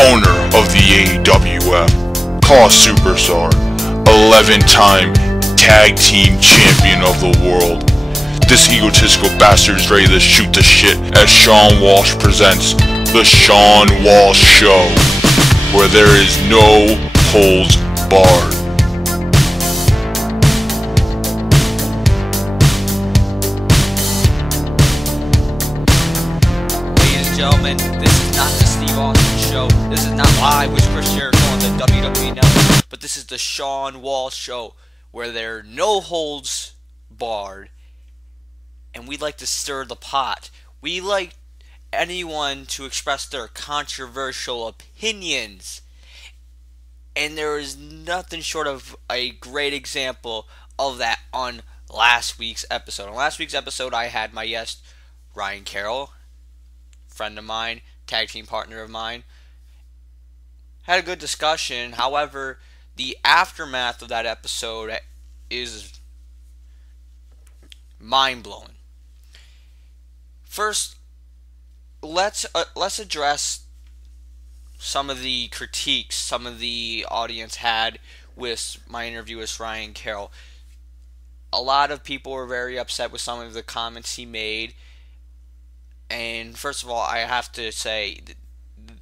owner of the AWF, Call Superstar, 11-time tag team champion of the world. This egotistical bastard is ready to shoot the shit as Shawn Walsh presents The Shawn Walsh Show, where there is no holds barred. Ladies and gentlemen, this is not the Steve Austin Show. This is not live with Chris Jericho on the WWE Network, but this is the Shawn Walsh Show, where there are no holds barred. And we like to stir the pot. We like anyone to express their controversial opinions. And there is nothing short of a great example of that on last week's episode. On last week's episode, I had my guest, Ryan Carroll, friend of mine, tag team partner of mine. Had a good discussion. However, the aftermath of that episode is mind-blowing. First, let's address some of the critiques some of the audience had with my interview with Ryan Carroll. A lot of people were very upset with some of the comments he made. And first of all, I have to say,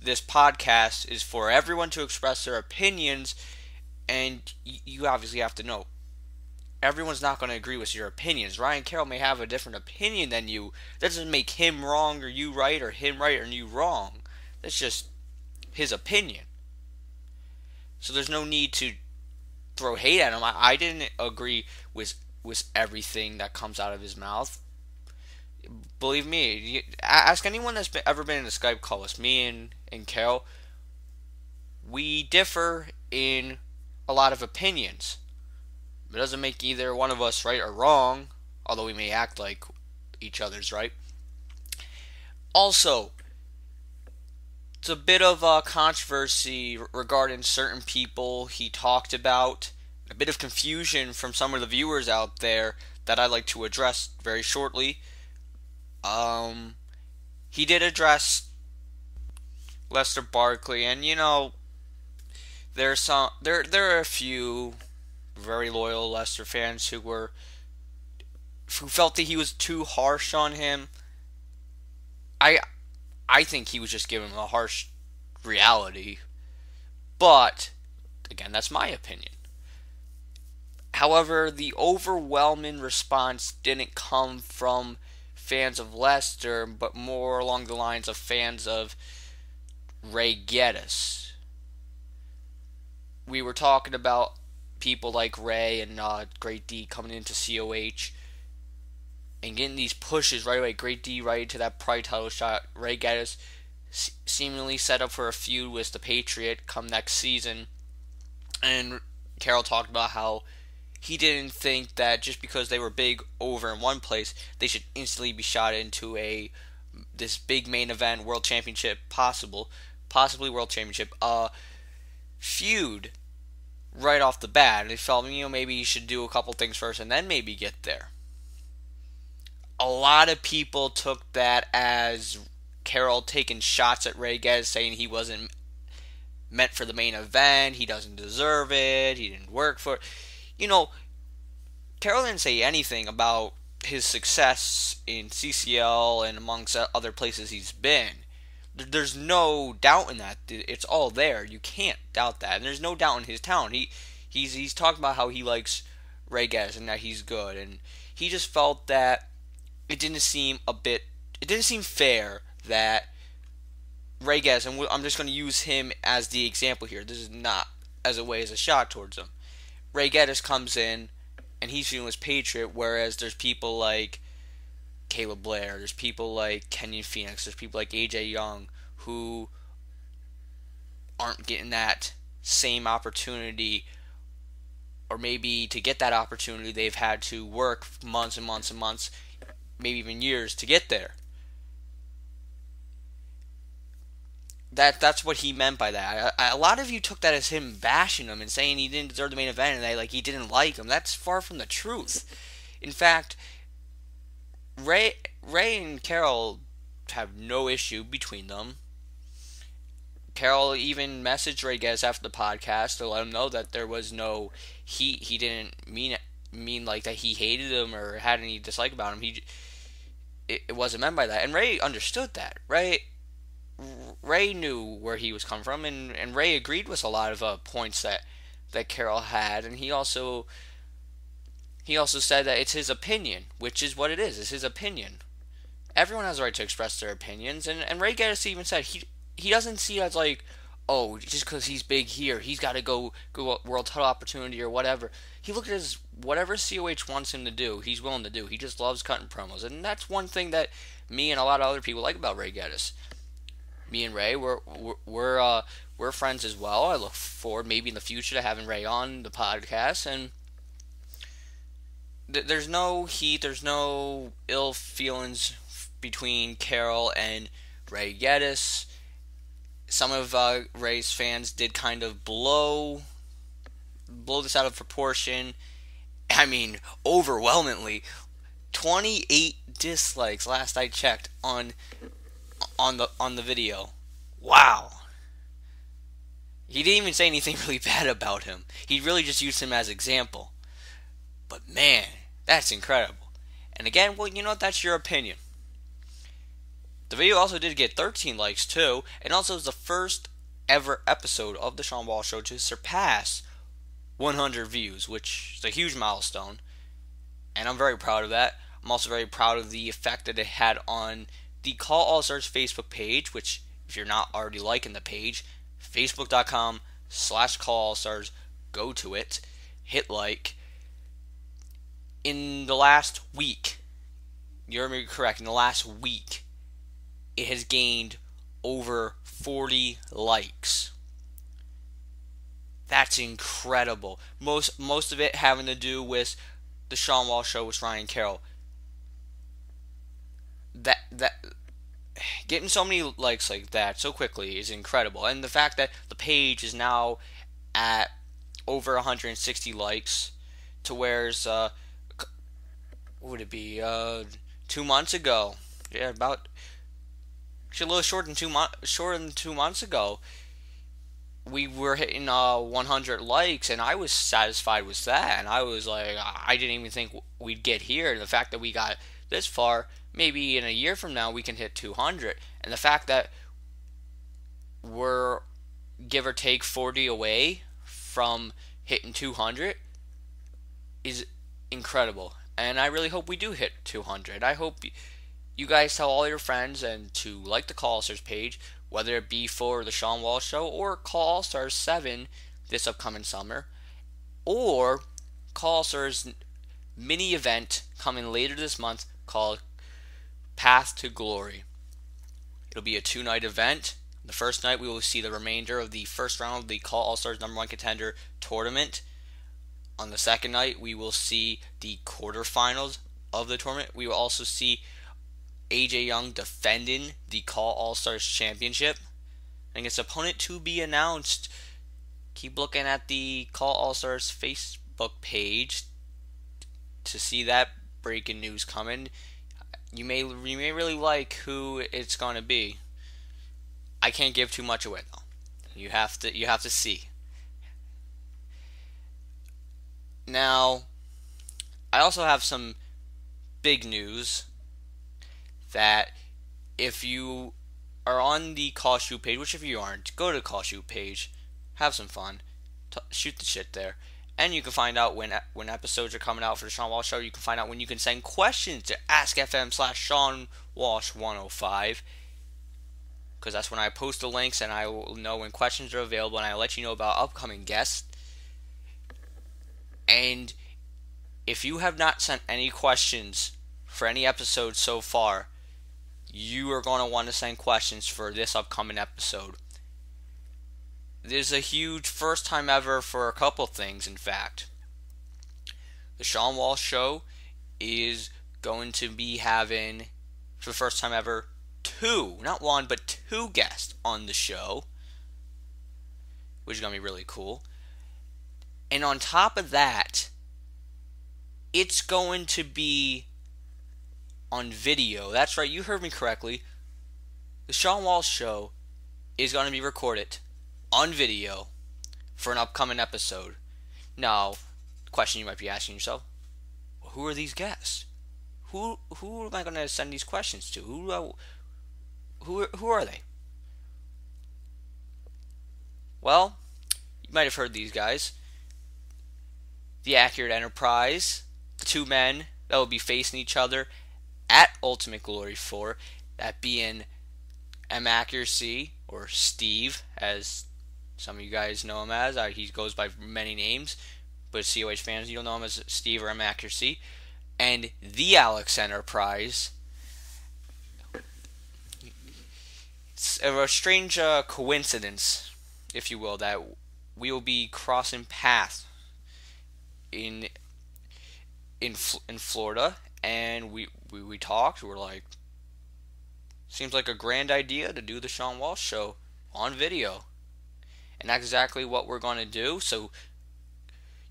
this podcast is for everyone to express their opinions, and you obviously have to know, everyone's not going to agree with your opinions. Ryan Carroll may have a different opinion than you. That doesn't make him wrong or you right, or him right or you wrong. That's just his opinion. So there's no need to throw hate at him. I didn't agree with everything that comes out of his mouth. Believe me, ask anyone that's ever been in a Skype call with me and Carroll. We differ in a lot of opinions. It doesn't make either one of us right or wrong, although we may act like each other's right. Also, it's a bit of a controversy regarding certain people he talked about. A bit of confusion from some of the viewers out there that I'd like to address very shortly. He did address Lester Barkley, and there are a few very loyal Lester fans who felt that he was too harsh on him. I think he was just giving him a harsh reality. But again, that's my opinion. However, the overwhelming response didn't come from fans of Lester, but more along the lines of fans of Ray Geddes. We were talking about people like Ray and Great D coming into COH and getting these pushes right away. Great D right into that Pride title shot. Ray Geddes seemingly set up for a feud with the Patriot come next season. And Carroll talked about how he didn't think that just because they were big over in one place, they should instantly be shot into this big main event, world championship, possibly world championship, feud right off the bat. And they felt, maybe you should do a couple things first and then maybe get there. A lot of people took that as Carroll taking shots at Ray Geddes, saying he wasn't meant for the main event, he doesn't deserve it, he didn't work for it. Carroll didn't say anything about his success in CCL and amongst other places he's been. There's no doubt in that. It's all there. You can't doubt that. And there's no doubt in his talent. He's talking about how he likes Ray Geddes and that he's good. And he just felt that it didn't seem fair that Ray Geddes, and I'm just going to use him as the example here. This is not as a shot towards him. Ray Geddes comes in and he's feeling his Patriot, whereas there's people like Caleb Blair, there's people like Kenyon Phoenix, there's people like AJ Young who aren't getting that same opportunity, or maybe to get that opportunity they've had to work months and months and months, maybe even years to get there. That's what he meant by that. A lot of you took that as him bashing him and saying he didn't deserve the main event and he didn't like him. That's far from the truth. In fact, Ray and Carroll have no issue between them. Carroll even messaged Ray Geddes after the podcast to let him know that there was no heat. He didn't mean like that he hated him or had any dislike about him. It wasn't meant by that, and Ray understood that. Ray knew where he was coming from, and Ray agreed with a lot of points that Carroll had, and he also said that it's his opinion, which is what it is. It's his opinion. Everyone has the right to express their opinions, and Ray Geddes even said he doesn't see it as like, oh, just because he's big here, he's got to go world title opportunity or whatever. He looked at it as whatever COH wants him to do, he's willing to do. He just loves cutting promos, and that's one thing that me and a lot of other people like about Ray Geddes. Me and Ray, we're friends as well. I look forward maybe in the future to having Ray on the podcast, and there's no heat, there's no ill feelings between Carroll and Ray Geddes. Some of Ray's fans did kind of blow this out of proportion. I mean, overwhelmingly, 28 dislikes last I checked on the video. Wow. He didn't even say anything really bad about him. He really just used him as example. But man, that's incredible. And again, well, you know what? That's your opinion. The video also did get 13 likes too, and also is the first ever episode of the Shawn Walsh Show to surpass 100 views, which is a huge milestone, and I'm very proud of that. I'm also very proud of the effect that it had on the Call All Stars Facebook page, which, if you're not already liking the page, facebook.com/callallstars, go to it, hit like. In the last week, you heard me correct, in the last week, it has gained over 40 likes. That's incredible. Most of it having to do with the Shawn Walsh Show with Ryan Carroll. That getting so many likes like that so quickly is incredible, and the fact that the page is now at over 160 likes, to where's what would it be 2 months ago? Yeah, about. Actually, a little shorter than 2 months ago, we were hitting 100 likes, and I was satisfied with that. And I was like, I didn't even think we'd get here. And the fact that we got this far, maybe in a year from now we can hit 200. And the fact that we're give or take 40 away from hitting 200 is incredible. And I really hope we do hit 200. I hope you guys tell all your friends and to like the Call All Stars page, whether it be for the Shawn Walsh Show or Call All Stars 7 this upcoming summer, or Call All Stars mini event coming later this month called Path to Glory. It'll be a 2-night event. The first night we will see the remainder of the first round of the Call All Stars #1 Contender tournament. On the second night we will see the quarterfinals of the tournament. We will also see AJ Young defending the Call All Stars Championship and its opponent to be announced. Keep looking at the Call All Stars Facebook page to see that breaking news coming. You may really like who it's going to be. I can't give too much away though. You have to see. Now, I also have some big news that if you are on the Call Shoot page, which if you aren't, go to the Call Shoot page, have some fun, shoot the shit there, and you can find out when episodes are coming out for the Shawn Walsh Show. You can find out when you can send questions to AskFM/ShawnWalsh105, because that's when I post the links and I will know when questions are available, and I'll let you know about upcoming guests. And if you have not sent any questions for any episodes so far, you are going to want to send questions for this upcoming episode. There's a huge first time ever for a couple things, in fact. The Shawn Walsh Show is going to be having, for the first time ever, 2, not 1, but 2 guests on the show, which is going to be really cool. And on top of that, it's going to be on video. That's right, you heard me correctly. The Shawn Walsh Show is going to be recorded on video for an upcoming episode. Now, the question you might be asking yourself, who are these guests? Who am I going to send these questions to? Who are they? Well, you might have heard these guys. The Accurate Enterprise, the two men that will be facing each other at Ultimate Glory 4, that being M. Accuracy, or Steve, as some of you guys know him as. He goes by many names, but COH fans, you'll know him as Steve or M. Accuracy. And the Alex Enterprise. It's a strange coincidence, if you will, that we will be crossing paths in Florida, and we talked. We're like, seems like a grand idea to do the Shawn Walsh show on video, and that's exactly what we're going to do. So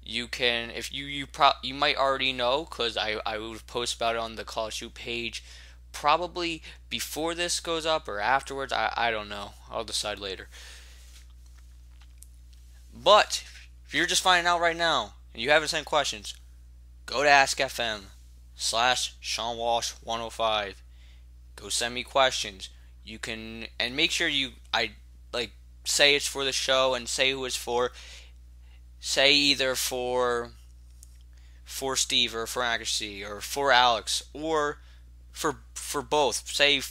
you can, if you might already know, because I would post about it on the Call Shoot page, probably before this goes up or afterwards. I don't know. I'll decide later. But if you're just finding out right now and you haven't sent questions, go to AskFM/Shawn Walsh 105. Go send me questions. You can, and make sure say it's for the show and say who it's for. Say either for Steve or for Accuracy or for Alex or for both. Say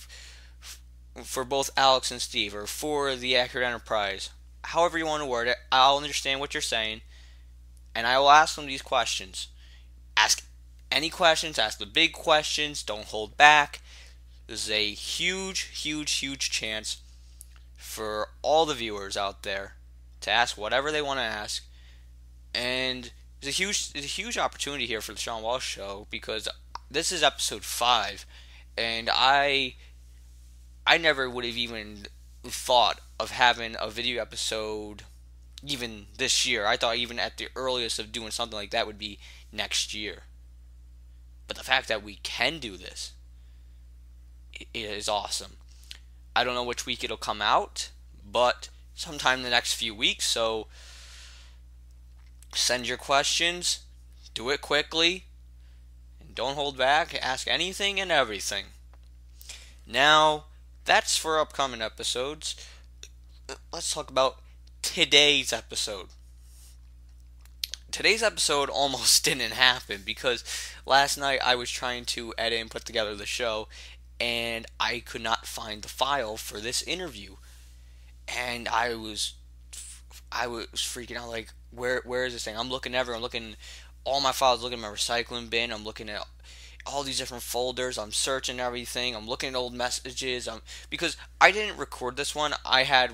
for both Alex and Steve, or for the Accurate Enterprise. However you want to word it, I'll understand what you're saying, and I will ask them these questions. Ask any questions. Ask the big questions. Don't hold back. This is a huge chance for all the viewers out there to ask whatever they want to ask. And it's a huge opportunity here for the Shawn Walsh show, because this is episode 5, and I never would have even thought of having a video episode even this year. I thought even at the earliest of doing something like that would be next year. But the fact that we can do this, it is awesome. I don't know which week it'll come out, but sometime in the next few weeks. So send your questions, do it quickly, and don't hold back. Ask anything and everything. Now, that's for upcoming episodes. Let's talk about today's episode. Today's episode almost didn't happen because last night I was trying to edit and put together the show, and I could not find the file for this interview. And I was freaking out, like, where is this thing? I'm looking everywhere. I'm looking all my files, looking at my recycling bin. I'm looking at all these different folders. I'm searching everything. I'm looking at old messages. Because I didn't record this one. I had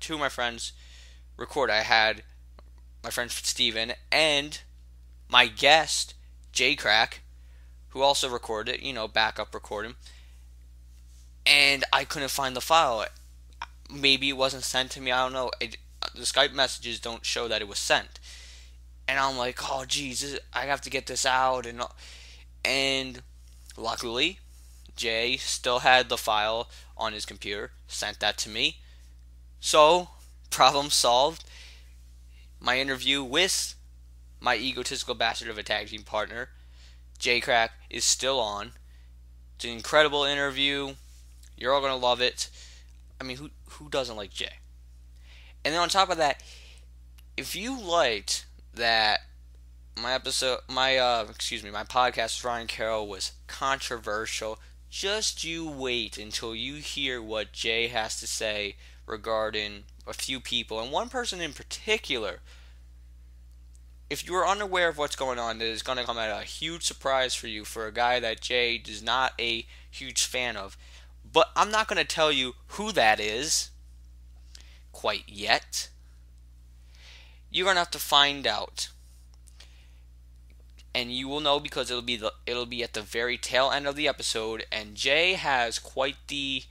two of my friends record. I had my friend Steven and my guest J Krack, who also recorded it, backup recording. And I couldn't find the file. Maybe it wasn't sent to me. I don't know. The Skype messages don't show that it was sent. And I'm like, oh, geez, I have to get this out. And luckily, Jay still had the file on his computer, sent that to me. So, problem solved. My interview with my egotistical bastard of a tag team partner, J Krack, is still on. It's an incredible interview. You're all going to love it. I mean, who doesn't like Jay? And then on top of that, if you liked that my podcast with Ryan Carroll was controversial, just you wait until you hear what Jay has to say regarding a few people, and one person in particular. If you are unaware of what's going on, it is going to come at a huge surprise for you, for a guy that Jay is not a huge fan of. But I'm not going to tell you who that is quite yet. You're going to have to find out. And you will know because it'll be at the very tail end of the episode, and Jay has quite the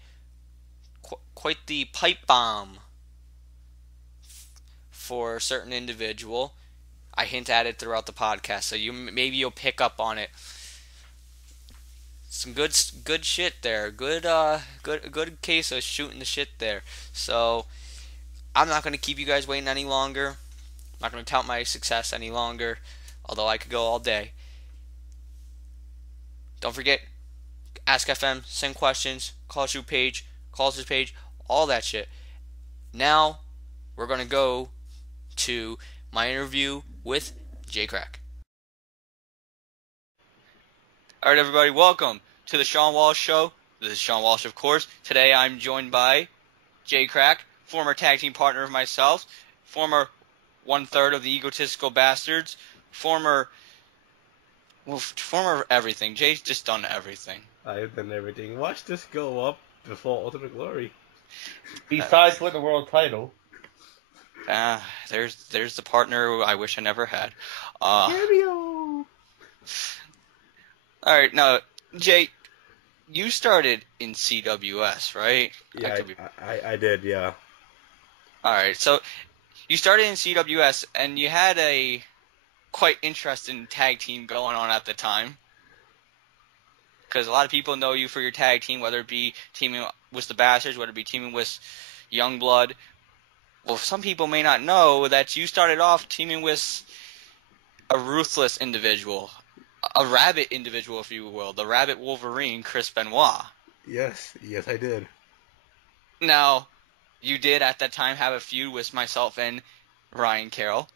pipe bomb for a certain individual. I hint at it throughout the podcast, so maybe you'll pick up on it. some good shit there. Good case of shooting the shit there. So I'm not gonna keep you guys waiting any longer. I'm not gonna tout my success any longer, although I could go all day. Don't forget, Ask FM, send questions, call shoot page, calls his page, all that shit. Now we're gonna go to my interview with Jay Krack. Alright everybody, welcome to the Shawn Walsh Show. This is Shawn Walsh, of course. Today I'm joined by Jay Krack, former tag team partner of myself, former 1/3 of the Egotistical Bastards, former everything. Jay's just done everything. I've done everything. Watch this go up before Ultimate Glory. Besides winning the world title. There's the partner I wish I never had. Cameo! Alright, now, Jay, you started in CWS, right? Yeah, I did, yeah. Alright, so you started in CWS, and you had a quite interesting tag team going on at the time. Because a lot of people know you for your tag team, whether it be teaming with the Bastards, whether it be teaming with Youngblood. Well, some people may not know that you started off teaming with a ruthless individual, a rabbit individual, if you will, the Rabbit Wolverine, Chris Benoit. Yes, I did. Now, you did at that time have a feud with myself and Ryan Carroll.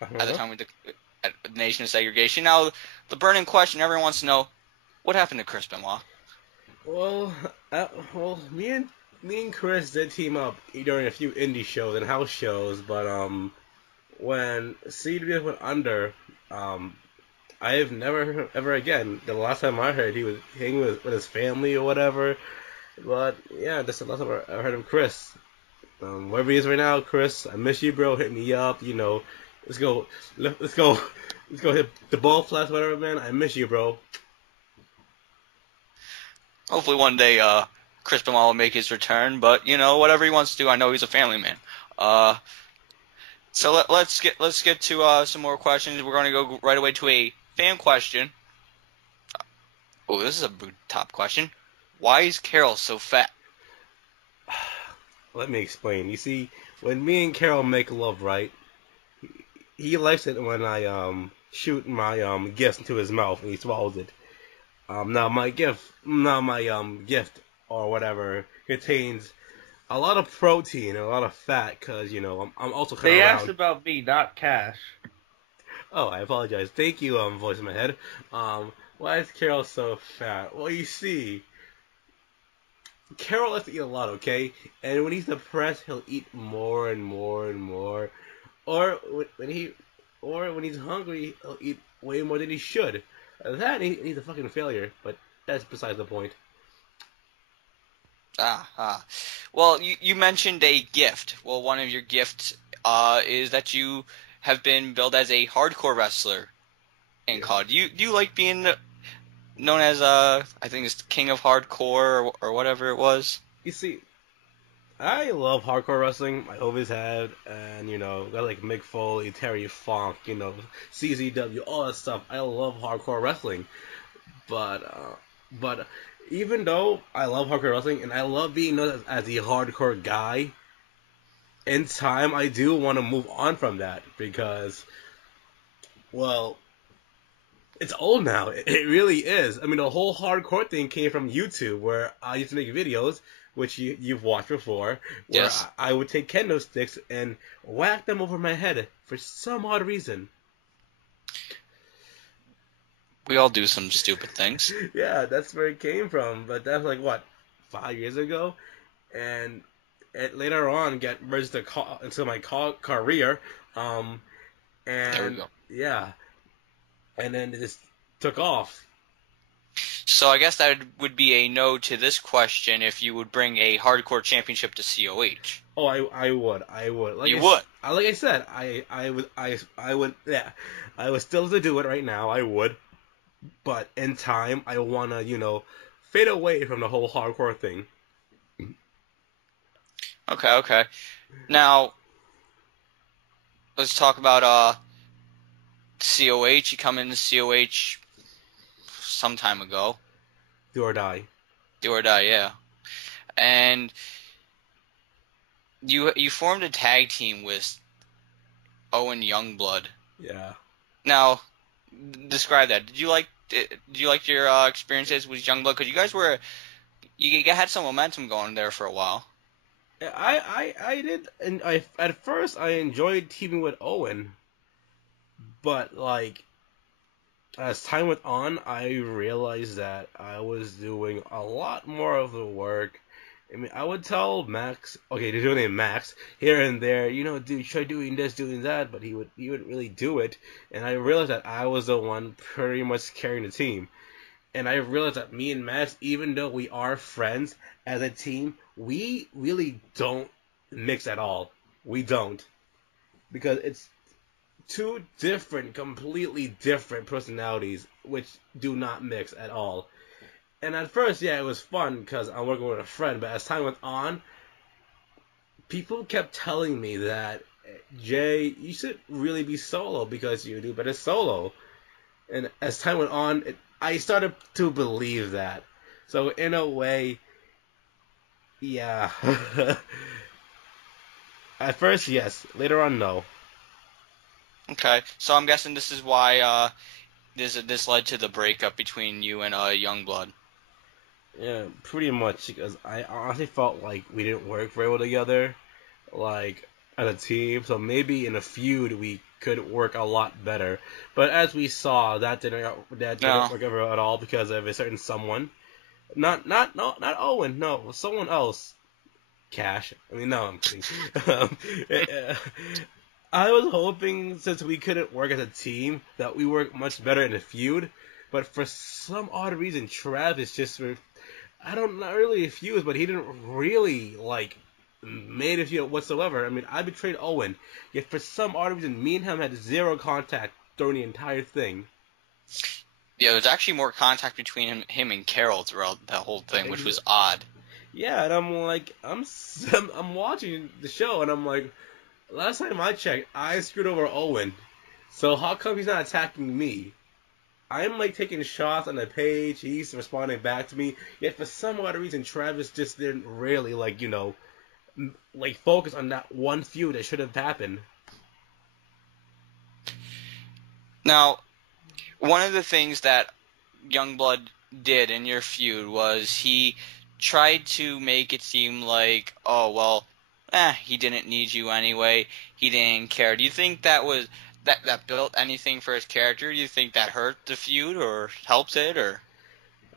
At the time with the Nation of Segregation. Now, the burning question everyone wants to know: what happened to Chris Benoit? Well, me and Chris did team up during a few indie shows and house shows, but when CWS went under, I've never heard ever again. The last time I heard, he was hanging with his family or whatever. But yeah, that's the last time I heard of Chris. Wherever he is right now, Chris, I miss you, bro. Hit me up, you know. Let's go hit the ball flats, whatever, man. I miss you, bro. Hopefully one day, Chris Benoit will make his return, but, you know, whatever he wants to do, I know he's a family man. So let's get to some more questions. We're going to go right away to a fan question. Oh, this is a top question. Why is Carroll so fat? Let me explain. You see, when me and Carroll make love, right, he likes it when I shoot my gift into his mouth and he swallows it. Now my gift or whatever contains a lot of protein and a lot of fat, because, you know, I'm also kind of They round. asked about me, not Cash. Oh, I apologize. Thank you, voice in my head. Why is Carroll so fat? Well, you see, Carroll likes to eat a lot, okay? And when he's depressed, he'll eat more and more and more. Or when he's hungry, he'll eat way more than he should. He's a fucking failure, but that's besides the point. Well, you mentioned a gift. Well, one of your gifts is that you have been billed as a hardcore wrestler in COD. Do you like being known as I think it's King of Hardcore or whatever it was? You see, I love hardcore wrestling. I always have, and, you know, got like Mick Foley, Terry Funk, you know, CZW, all that stuff. I love hardcore wrestling, but even though I love hardcore wrestling and I love being known as the hardcore guy, in time I do want to move on from that because, well, it's old now. It really is. I mean, the whole hardcore thing came from YouTube, where I used to make videos, which you've watched before, where yes. I would take kendo sticks and whack them over my head for some odd reason. We all do some stupid things. Yeah, that's where it came from. But that's like, what, 5 years ago? And it later on got merged into my career. And There we go. Yeah. And then it just took off. So I guess that would be a no to this question if you would bring a hardcore championship to COH. Oh, I would. Like you would? Like I said, I would, yeah. I would still to do it right now, I would. But in time, I want to, you know, fade away from the whole hardcore thing. Okay. Now, let's talk about COH. You come into COH some time ago. Do or die. Do or die, yeah. And you formed a tag team with Owen Youngblood. Yeah. Now, describe that. Did you like your experiences with Youngblood? Because you guys you had some momentum going there for a while. I did, and at first I enjoyed teaming with Owen, but like as time went on, I realized that I was doing a lot more of the work. I mean, I would tell Max, okay, to do name Max, here and there, dude, try doing this, doing that, but he would really do it, and I realized that I was the one pretty much carrying the team. And I realized that me and Max, even though we are friends as a team, we really don't mix at all. We don't. Because it's two completely different personalities, which do not mix at all. And at first, yeah, it was fun because I'm working with a friend, but as time went on, people kept telling me that, Jay, you should really be solo because you do better solo. And as time went on, I started to believe that. So in a way, yeah. At first, yes. Later on, no. Okay, so I'm guessing this is why this led to the breakup between you and Youngblood. Yeah, pretty much, because I honestly felt like we didn't work very well together, like, as a team, so maybe in a feud we could work a lot better. But as we saw, that didn't work out at all because of a certain someone. Not Owen, no, someone else. Cash. I mean, no, I'm kidding. I was hoping, since we couldn't work as a team, that we work much better in a feud. But for some odd reason, Travis just, not really a feud, but he didn't really, made a feud whatsoever. I mean, I betrayed Owen, yet for some odd reason, me and him had zero contact during the entire thing. Yeah, there's actually more contact between him and Carol throughout the whole thing, which was odd. Yeah, and I'm like, I'm watching the show, and I'm like, last time I checked, I screwed over Owen. So how come he's not attacking me? I'm taking shots on the page, he's responding back to me, yet for some odd reason, Travis just didn't really, focus on that one feud that should have happened. Now, one of the things that Youngblood did in your feud was he tried to make it seem like, oh, well, he didn't need you anyway, he didn't care. Do you think that was that built anything for his character? Do you think that hurt the feud or helped it, or?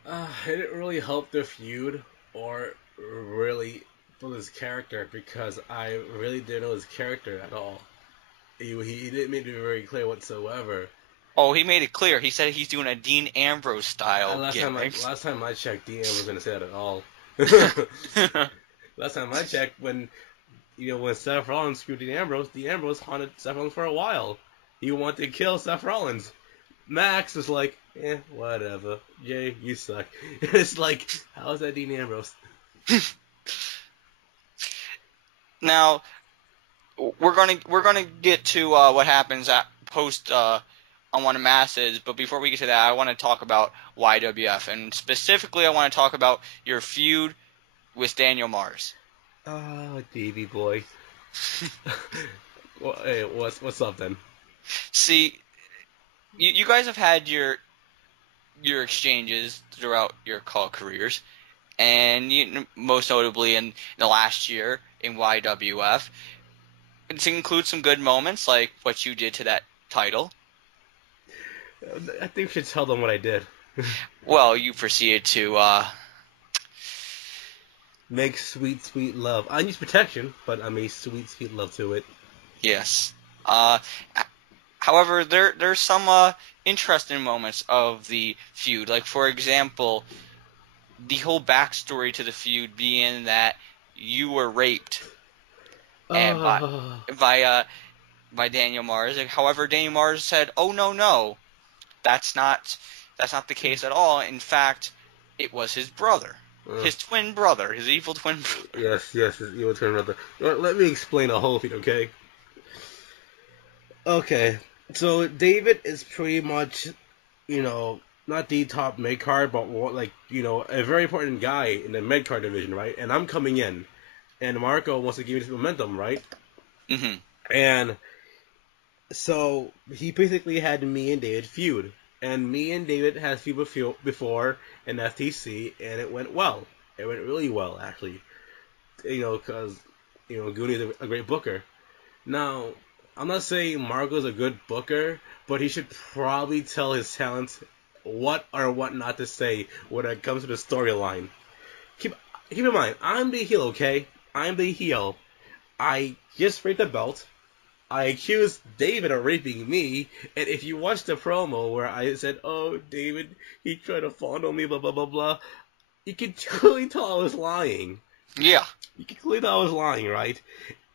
It didn't really help the feud or really build his character because I really didn't know his character at all. He didn't make it very clear whatsoever. Oh, he made it clear. He said he's doing a Dean Ambrose style gimmick. Last time I checked, Dean Ambrose didn't say that at all. Last time I checked, when Seth Rollins screwed Dean Ambrose haunted Seth Rollins for a while. He wanted to kill Seth Rollins. Max was like, whatever. Jay, you suck. It's like, how's that Dean Ambrose? Now, we're gonna get to what happens at post Unwanted Masses, but before we get to that, I want to talk about YWF, and specifically, I want to talk about your feud with Daniel Mars. Oh, Davey boy. Well, hey, what's up then? See, you guys have had your exchanges throughout your call careers, and most notably in the last year in YWF. It includes some good moments, like what you did to that title. I think we should tell them what I did. Well, you proceeded to make sweet, sweet love. I use protection, but I made sweet, sweet love to it. Yes. However, there's some interesting moments of the feud. Like, for example, the whole backstory to the feud being that you were raped and by Daniel Mars. However, Daniel Mars said, "Oh no, that's not the case at all. In fact, it was his brother." His twin brother, his evil twin brother. Yes, his evil twin brother. Let me explain the whole thing, okay? Okay, so David is pretty much, not the top mid card, but like a very important guy in the mid card division, right? And I'm coming in, and Marco wants to give me this momentum, right? Mm-hmm. And so he basically had me and David feud, and me and David had feud before in FTC, and it went well. It went really well, actually. Because Goonie's a great booker. Now, I'm not saying Marco's a good booker, but he should probably tell his talents what or what not to say when it comes to the storyline. Keep in mind, I'm the heel, okay? I'm the heel. I just raped the belt. I accused David of raping me, and if you watch the promo where I said, "Oh, David, he tried to fondle me, blah blah blah blah," you can clearly tell I was lying. Yeah. You can clearly tell I was lying, right?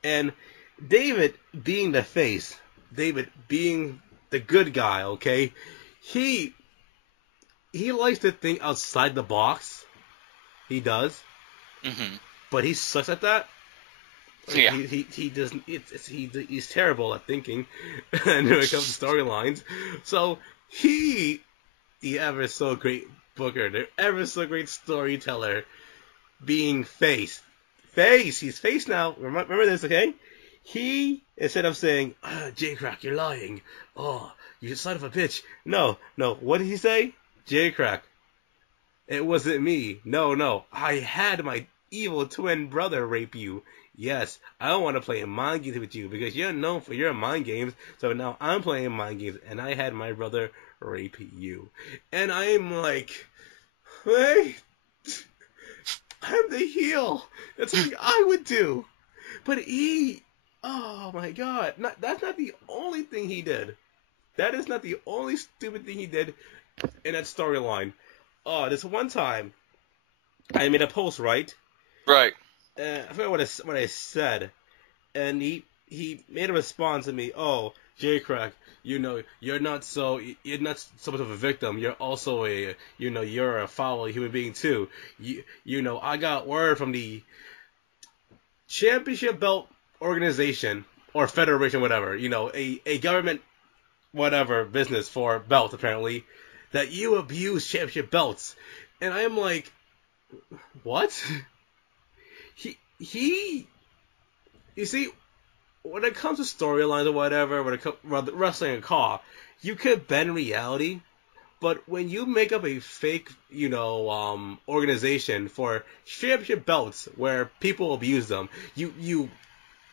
And David being the face, David being the good guy, okay? He likes to think outside the box. He does. Mm-hmm. But he sucks at that. Yeah. He doesn't. He's terrible at thinking, and when it comes to storylines. So the ever so great booker, the ever so great storyteller, being face. He's face now. Remember this, okay? He, instead of saying, J Krack, you're lying. Oh, you son of a bitch. No. What did he say? J Krack, it wasn't me. No. I had my evil twin brother rape you. Yes, I don't want to play mind games with you because you're known for your mind games. So now I'm playing mind games, and I had my brother rape you. And I'm like, wait, I'm the heel. That's something I would do. But oh my god, that's not the only thing he did. That is not the only stupid thing he did in that storyline. Oh, this one time, I made a post, right? Right. I forgot what I said, and he made a response to me. Oh, J Krack, you're not so much of a victim. You're also you're a foul human being too. I got word from the championship belt organization or federation, whatever. A government whatever business for belts apparently, that you abuse championship belts, and I'm like, what? You see, when it comes to storylines or whatever, when it comes to wrestling and call, you could bend reality, but when you make up a fake, organization for championship belts where people abuse them,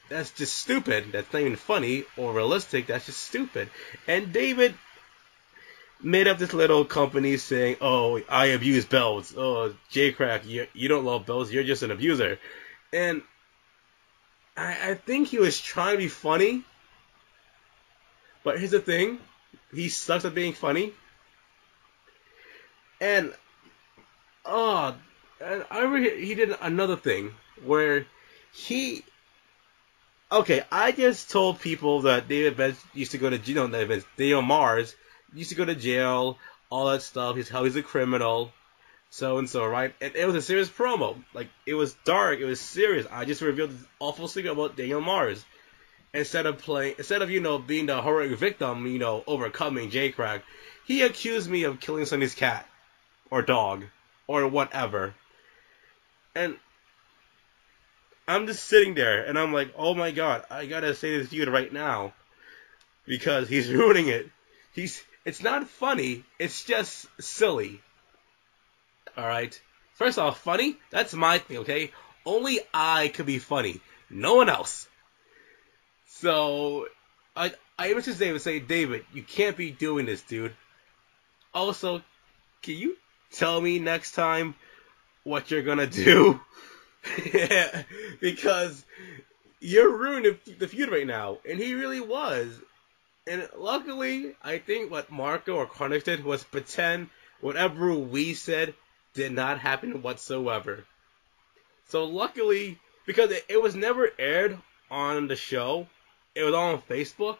that's just stupid. That's not even funny or realistic. That's just stupid. And David made up this little company saying, "Oh, I abuse belts. Oh, J Krack, you don't love belts. You're just an abuser." And I think he was trying to be funny, but here's the thing, he sucks at being funny. And he did another thing where I just told people that David Benz used to go to Daniel Mars used to go to jail, all that stuff. How he's a criminal. So and so, right? And it was a serious promo. Like, it was dark, it was serious. I just revealed this awful secret about Daniel Mars. Instead of being the heroic victim, overcoming J Krack, he accused me of killing Sonny's cat, or dog, or whatever. And I'm just sitting there, and I'm like, oh my god, I gotta say this feud right now. Because he's ruining it. It's not funny, it's just silly. Alright? First off, funny? That's my thing, okay? Only I could be funny. No one else. So, I went to David and say, David, you can't be doing this, dude. Also, can you tell me next time what you're gonna do? Because you're ruining the feud right now. And he really was. And luckily, I think what Marco or Karnak did was pretend whatever we said did not happen whatsoever. So luckily, because it was never aired on the show, it was on Facebook.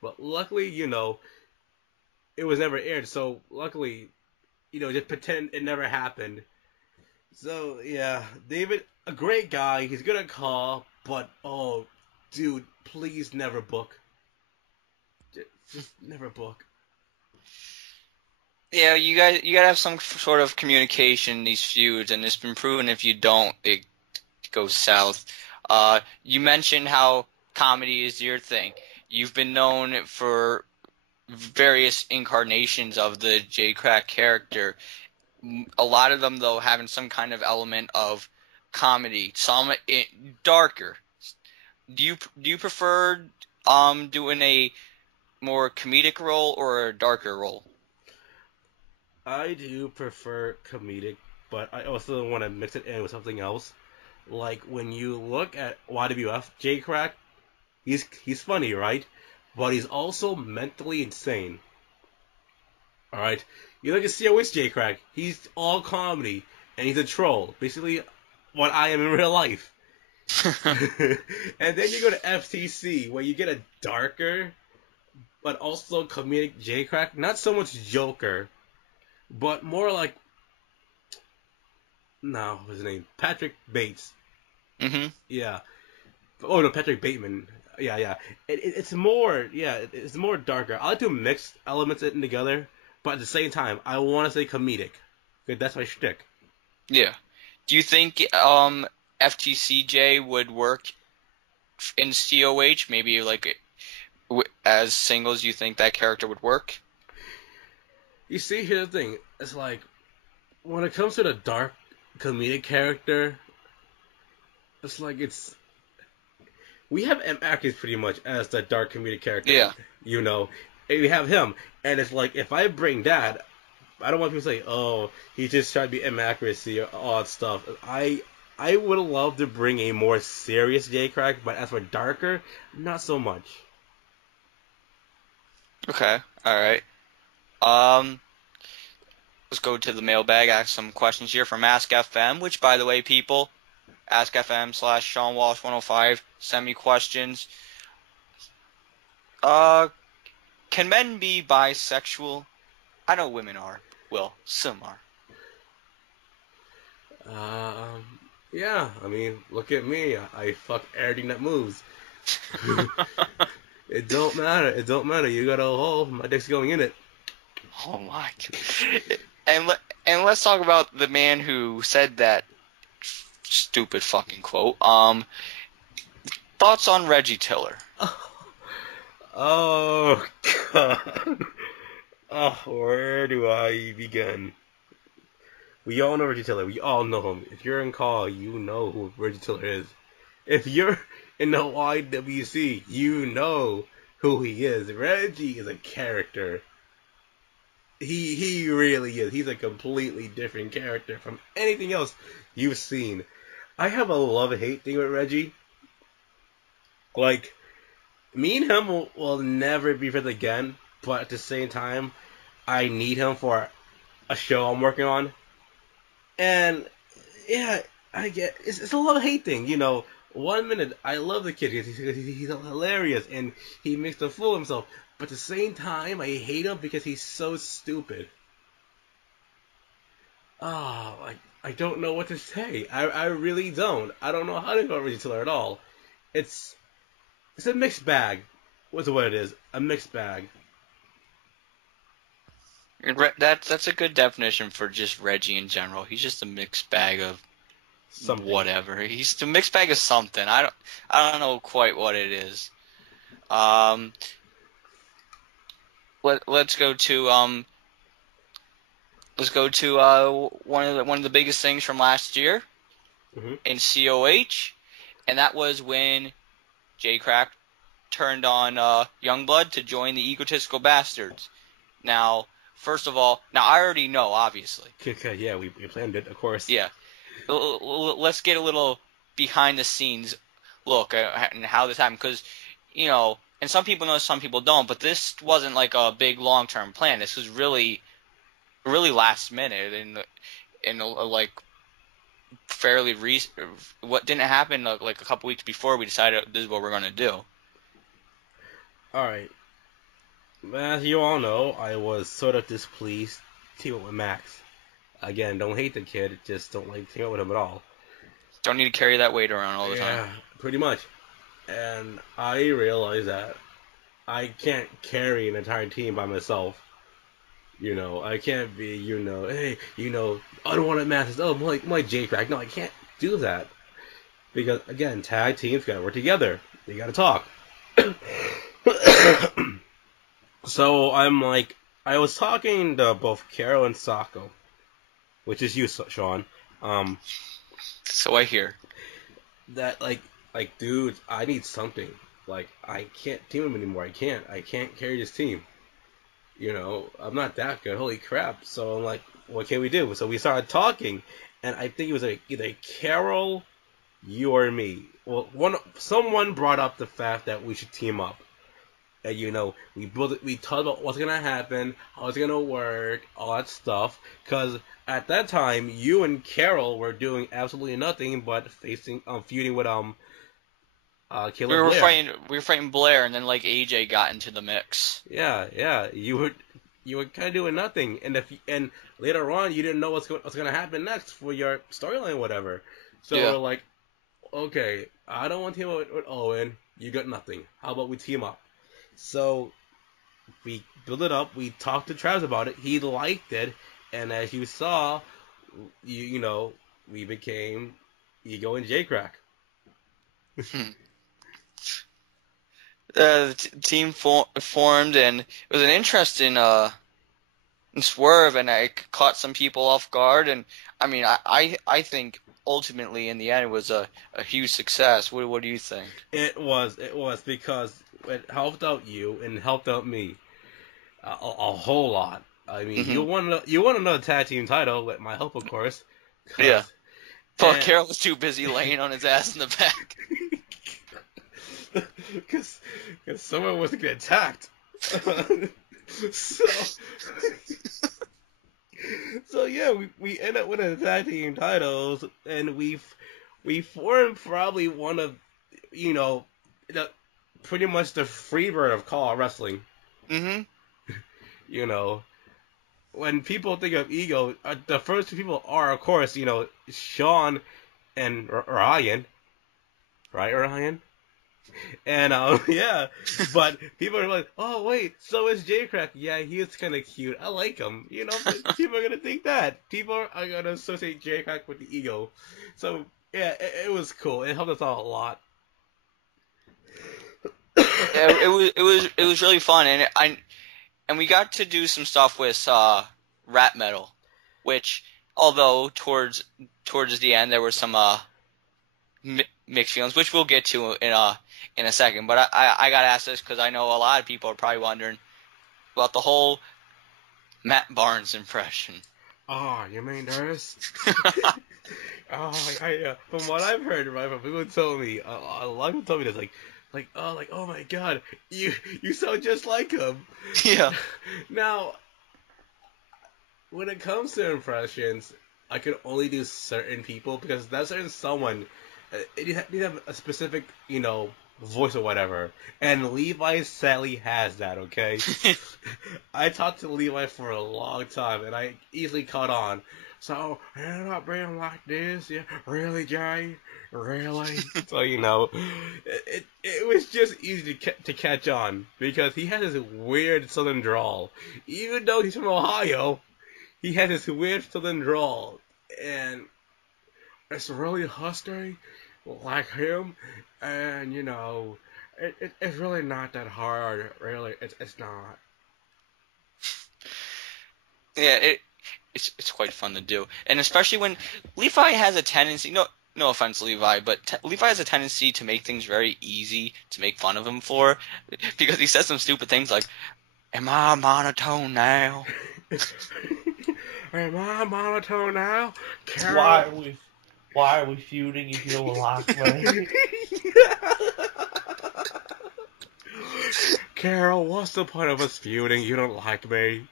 But luckily, it was never aired. So luckily, just pretend it never happened. So yeah, David, a great guy. He's good at call, but oh, dude, please never book. Just never book. Yeah, you gotta have some sort of communication in these feuds, and it's been proven if you don't, it goes south. You mentioned how comedy is your thing. You've been known for various incarnations of the J. Krack character. A lot of them, though, having some kind of element of comedy, some darker. Do you prefer doing a more comedic role or a darker role? I do prefer comedic, but I also want to mix it in with something else. Like when you look at YWF, J. Krack, he's funny, right? But he's also mentally insane. All right, you look at COH J. Krack, he's all comedy and he's a troll, basically what I am in real life. And then you go to FTC, where you get a darker but also comedic J. Krack, not so much Joker, but more like, no, what's his name? Patrick Bates. Mm-hmm. Yeah. Oh no, Patrick Bateman. Yeah. It's more, it's more darker. I like to mix elements in together, but at the same time, I want to say comedic. Okay, that's my shtick. Yeah. Do you think FTCJ would work in COH? Maybe like as singles, you think that character would work? You see, here's the thing. It's like, when it comes to the dark comedic character, it's like we have M. Atkins pretty much as the dark comedic character. Yeah. You know, and we have him, and it's like, if I bring that, I don't want people to say, oh, he just tried to be inaccuracy or all that stuff. I would love to bring a more serious J. Krack, but as for darker, not so much. Okay. All right. Let's go to the mailbag. Ask some questions here from Ask FM, which, by the way, people, Ask FM/Shawn Walsh 105. Send me questions. Can men be bisexual? I know women are. Well, some are. Yeah. I mean, look at me. I fuck everything that moves. It don't matter. It don't matter. You got a hole. My dick's going in it. Oh my God. And let's talk about the man who said that stupid fucking quote. Thoughts on Reggie Tiller? Oh God. Oh, where do I begin? We all know Reggie Tiller. We all know him. If you're in call, you know who Reggie Tiller is. If you're in the YWC, you know who he is. Reggie is a character. He really is. He's a completely different character from anything else you've seen. I have a love-hate thing with Reggie. Like, me and him will never be friends again, but at the same time, I need him for a show I'm working on. And, yeah, I get, it's a love-hate thing, you know. 1 minute, I love the kid, he's hilarious, and he makes a fool of himself. But at the same time, I hate him because he's so stupid. Oh, I don't know what to say. I really don't. I don't know how to go Reggie Tiller at all. It's a mixed bag. What's what it is? A mixed bag. That's a good definition for just Reggie in general. He's just a mixed bag of something. Whatever. He's a mixed bag of something. I don't know quite what it is. Let's go to one of the biggest things from last year in COH, and that was when J. Krack turned on Youngblood to join the Egotistical Bastards. Now, first of all, I already know, obviously. Yeah, we planned it, of course. Yeah. Let's get a little behind the scenes look at how this happened, because, you know, and some people know, some people don't, but this wasn't like a big long-term plan. This was really last minute, and like fairly recent. What didn't happen like a couple weeks before we decided this is what we're going to do. All right. As you all know, I was sort of displeased teaming up with Max. Again, don't hate the kid, just don't like teaming up with him at all. Don't need to carry that weight around all the time. Yeah, pretty much. And I realized that I can't carry an entire team by myself. You know, I can't be, hey, unwanted matches. Oh, my J Krack. No, I can't do that because again, tag teams gotta work together. They gotta talk. So I'm like, I was talking to both Carol and Sako, which is you, Shawn. So I hear. That like, dude, I need something. Like, I can't team him anymore. I can't carry this team. I'm not that good. Holy crap. So I'm like, what can we do? So we started talking, and I think it was either Carol, you or me. Well, someone brought up the fact that we should team up. And, we talked about what's going to happen, how it's going to work, all that stuff. Because at that time, you and Carol were doing absolutely nothing but feuding with, Caleb Blair. We were fighting Blair, and then like AJ got into the mix. Yeah. You were kind of doing nothing, and later on you didn't know what's going to happen next for your storyline, or whatever. So we're like, okay, I don't want to team up with Owen. You got nothing. How about we team up? So we built it up. We talked to Travis about it. He liked it, and as you saw, we became Ego and J Krack. The team formed, and it was an interesting swerve, and I caught some people off guard. And I mean, I think ultimately in the end it was a huge success. What do you think? It was because it helped out you and helped out me a whole lot. I mean, you won another tag team title with my help, of course. Yeah. But Carol was too busy laying on his ass in the back. Because someone was to get attacked. So yeah, we end up winning the tag team titles, and we formed probably one of, pretty much the Freebird of Call Wrestling. When people think of Ego, the first two people are, of course, Shawn and Ryan. Right, Ryan? And, yeah, but people are like, oh, wait, so is J Krack. Yeah, he is kind of cute. I like him. People are going to think that. People are going to associate J Krack with the Ego. So, yeah, it was cool. It helped us out a lot. Yeah, it was really fun, and we got to do some stuff with rap metal, which, although towards the end there were some mixed feelings, which we'll get to in a second. But I got asked this because I know a lot of people are probably wondering about the whole Matt Barnes impression. Oh, you mean theirs? From what I've heard, right, from people who told me, a lot of people told me this, oh my god, you sound just like him. Yeah. Now, when it comes to impressions, I can only do certain people because that certain someone, you have a specific, voice or whatever. And Levi sadly has that, okay? I talked to Levi for a long time, and I easily caught on. So, you're not being like this? Yeah, really, Jay? Really? So, it was just easy to catch on, because he has this weird southern drawl. Even though he's from Ohio, he has this weird southern drawl. And it's really husky, like him, and, it's really not that hard, really. It's not. Yeah, it's quite fun to do, and especially when Levi has a tendency. No offense, Levi, but Levi has a tendency to make things very easy to make fun of him for, because he says some stupid things like, "Am I monotone now?" Am I monotone now? Why are we feuding if you don't like me? Carol, what's the point of us feuding? You don't like me.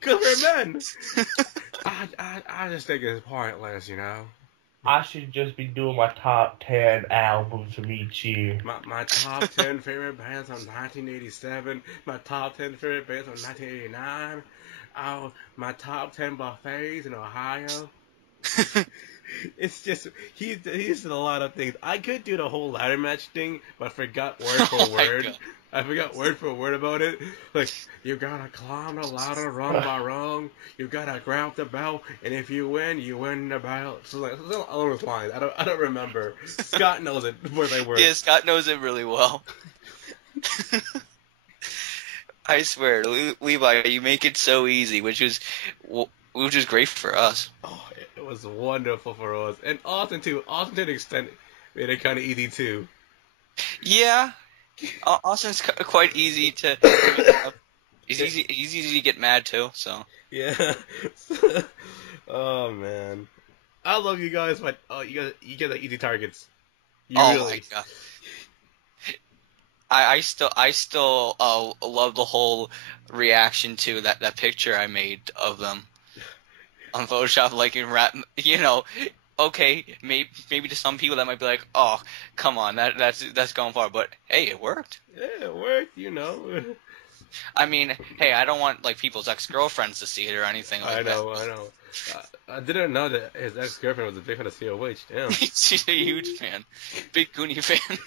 Because we're men. I just think it's pointless, I should just be doing my top 10 albums from each year. My top 10 favorite bands from 1987. My top 10 favorite bands from 1989. My top 10 buffets in Ohio. It's just he did a lot of things. I could do the whole ladder match thing, but I forgot word for word. God. I forgot word for word about it. Like, you gotta climb the ladder rung by rung. You gotta grab the belt, and if you win the belt. So like, something along those lines. I don't remember. Scott knows it word by word. Yeah, Scott knows it really well. I swear, Levi, you make it so easy, which is great for us. Oh, it was wonderful for us, and Austin too. Austin to an extent made it kind of easy too. Yeah, Austin's quite easy to. He's easy to get mad too. So. Yeah. Oh man, I love you guys, but you guys are easy targets. You Oh really. my god. I still love the whole reaction to that picture I made of them on Photoshop, like in rap. Okay, maybe to some people that might be like, oh, come on, that's going far, but hey, it worked. Yeah, it worked. I mean, hey, I don't want like people's ex-girlfriends to see it or anything like that. I know. I didn't know that his ex-girlfriend was a big fan of COH. Damn. She's a huge fan, big Goonie fan.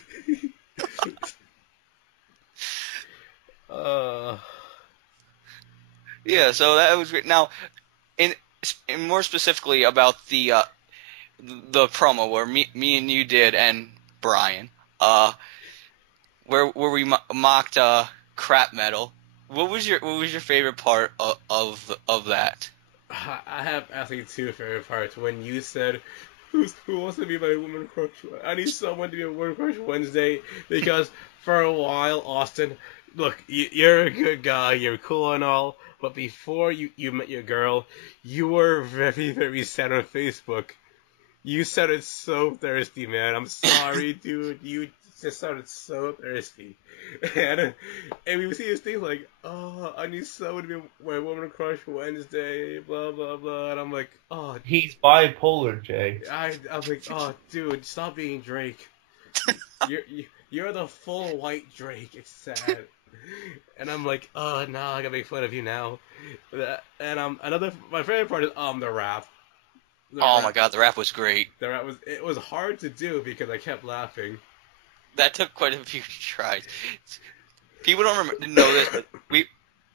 Yeah, so that was great. Now, in more specifically about the promo where me and you did, and Brian, where we mocked crap metal. What was your favorite part of that? I have actually two favorite parts. When you said, "Who wants to be my woman crush? I need someone to be a woman crush Wednesday," because for a while, Austin, look, you're a good guy, you're cool and all, but before you met your girl, you were very, very sad on Facebook. You sounded so thirsty, man. I'm sorry, dude. You just sounded so thirsty. And we would see these things like, oh, I need someone to be my woman crush Wednesday, blah, blah, blah. And I'm like, oh. He's bipolar, Jay. I was like, oh, dude, stop being Drake. You're the full white Drake. It's sad. And I'm like, oh, no, I gotta make fun of you now. And my favorite part is the rap. My god, the rap was great. It was hard to do because I kept laughing. That took quite a few tries. People don't know this,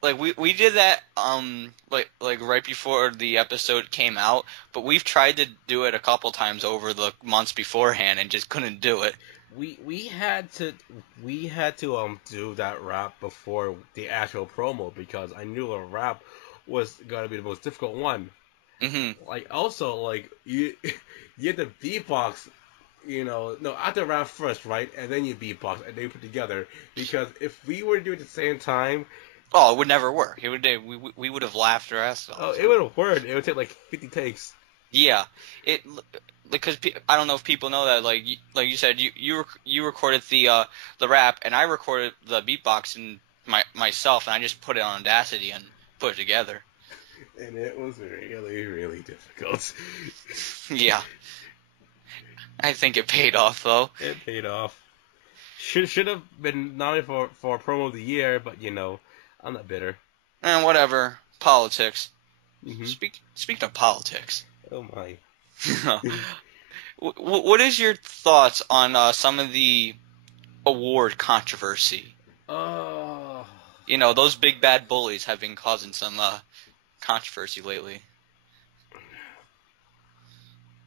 but we did that like right before the episode came out, but we've tried to do it a couple times over the months beforehand and just couldn't do it. We had to do that rap before the actual promo because I knew the rap was gonna be the most difficult one. Mm-hmm. Like also like you had to beatbox, I have to rap first, right, and then you beatbox and then you put together because if we were to do it at the same time, it would never work. We would have laughed our ass off. Oh, it would have worked. It would take like 50 takes. Yeah, because I don't know if people know that like you said you recorded the rap and I recorded the beatbox and myself and I just put it on Audacity and put it together. And it was really, really difficult. Yeah. I think it paid off, though. It paid off. Should have been nominated for Promo of the Year, but, I'm not bitter. And whatever. Politics. Mm-hmm. Speaking of politics. Oh, my. What is your thoughts on some of the award controversy? Those big bad bullies have been causing some controversy lately.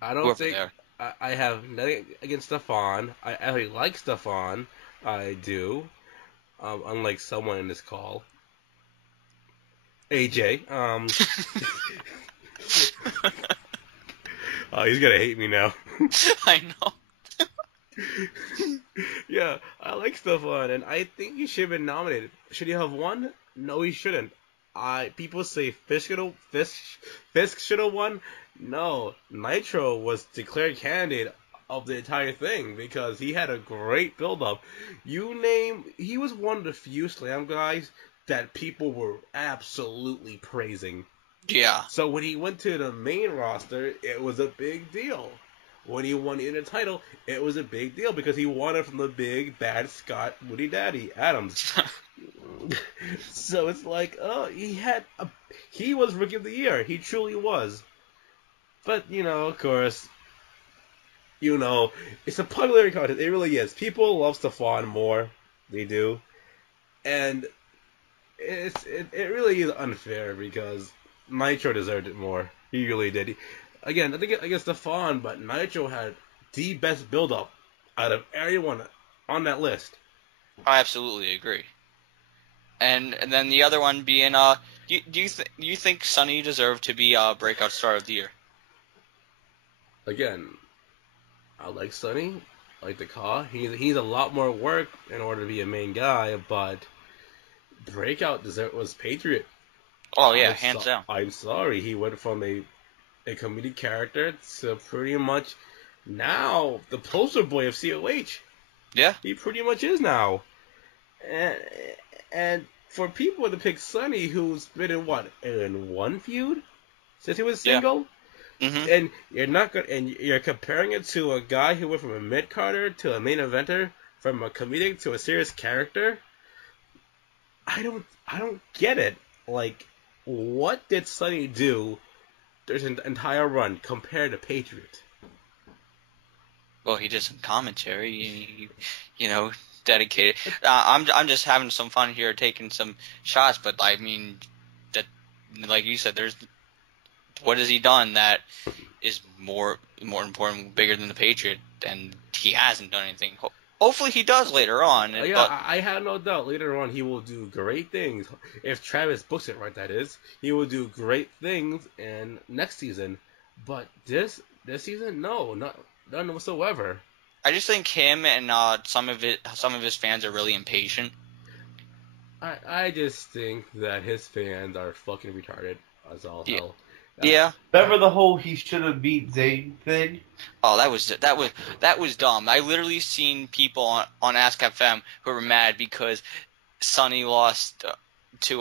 I don't think I have nothing against Stefan. I actually like Stefan. I do. Unlike someone in this call. AJ. Oh, he's gonna hate me now. I know. Yeah, I like Stefan, and I think he should have been nominated. Should he have won? No, he shouldn't. People say Fisk should have won. No, Nitro was declared candidate of the entire thing because he had a great build-up. He was one of the few Slam guys that people were absolutely praising. Yeah. So when he went to the main roster, it was a big deal. When he won the title, it was a big deal because he won it from the big bad Scott Woody Daddy Adams. So it's like, he was Rookie of the Year. He truly was. But, of course, you know, it's a popularity contest. It really is. People love Stefan more. They do. And it really is unfair because Nitro deserved it more. He really did. Again, I think against Stefan, but Nitro had the best build-up out of everyone on that list. I absolutely agree. And then the other one being, do you think Sonny deserved to be Breakout Star of the Year? Again, I like Sonny, I like the Ka. He's a lot more work in order to be a main guy, but Breakout was Patriot. Oh yeah, hands down. I'm sorry, he went from a comedic character to pretty much now the poster boy of COH. Yeah, he pretty much is now. And for people to pick Sonny, who's been in one feud since he was single, and you're comparing it to a guy who went from a mid carder to a main eventer, from a comedic to a serious character. I don't get it. Like, what did Sonny do there's an entire run compared to Patriot? Well, he did some commentary, dedicated. I'm just having some fun here, taking some shots, but I mean, that, like you said, what has he done that is more important, bigger than the Patriot? And he hasn't done anything. Hopefully he does later on. I have no doubt later on he will do great things. If Travis books it right, that is. He will do great things in next season. But this season, no, none whatsoever. I just think him and some of his fans are really impatient. I just think that his fans are fucking retarded as all hell. Yeah. Remember the whole he should have beat Zayn thing? Oh, that was dumb. I literally seen people on Ask FM who were mad because Sonny lost to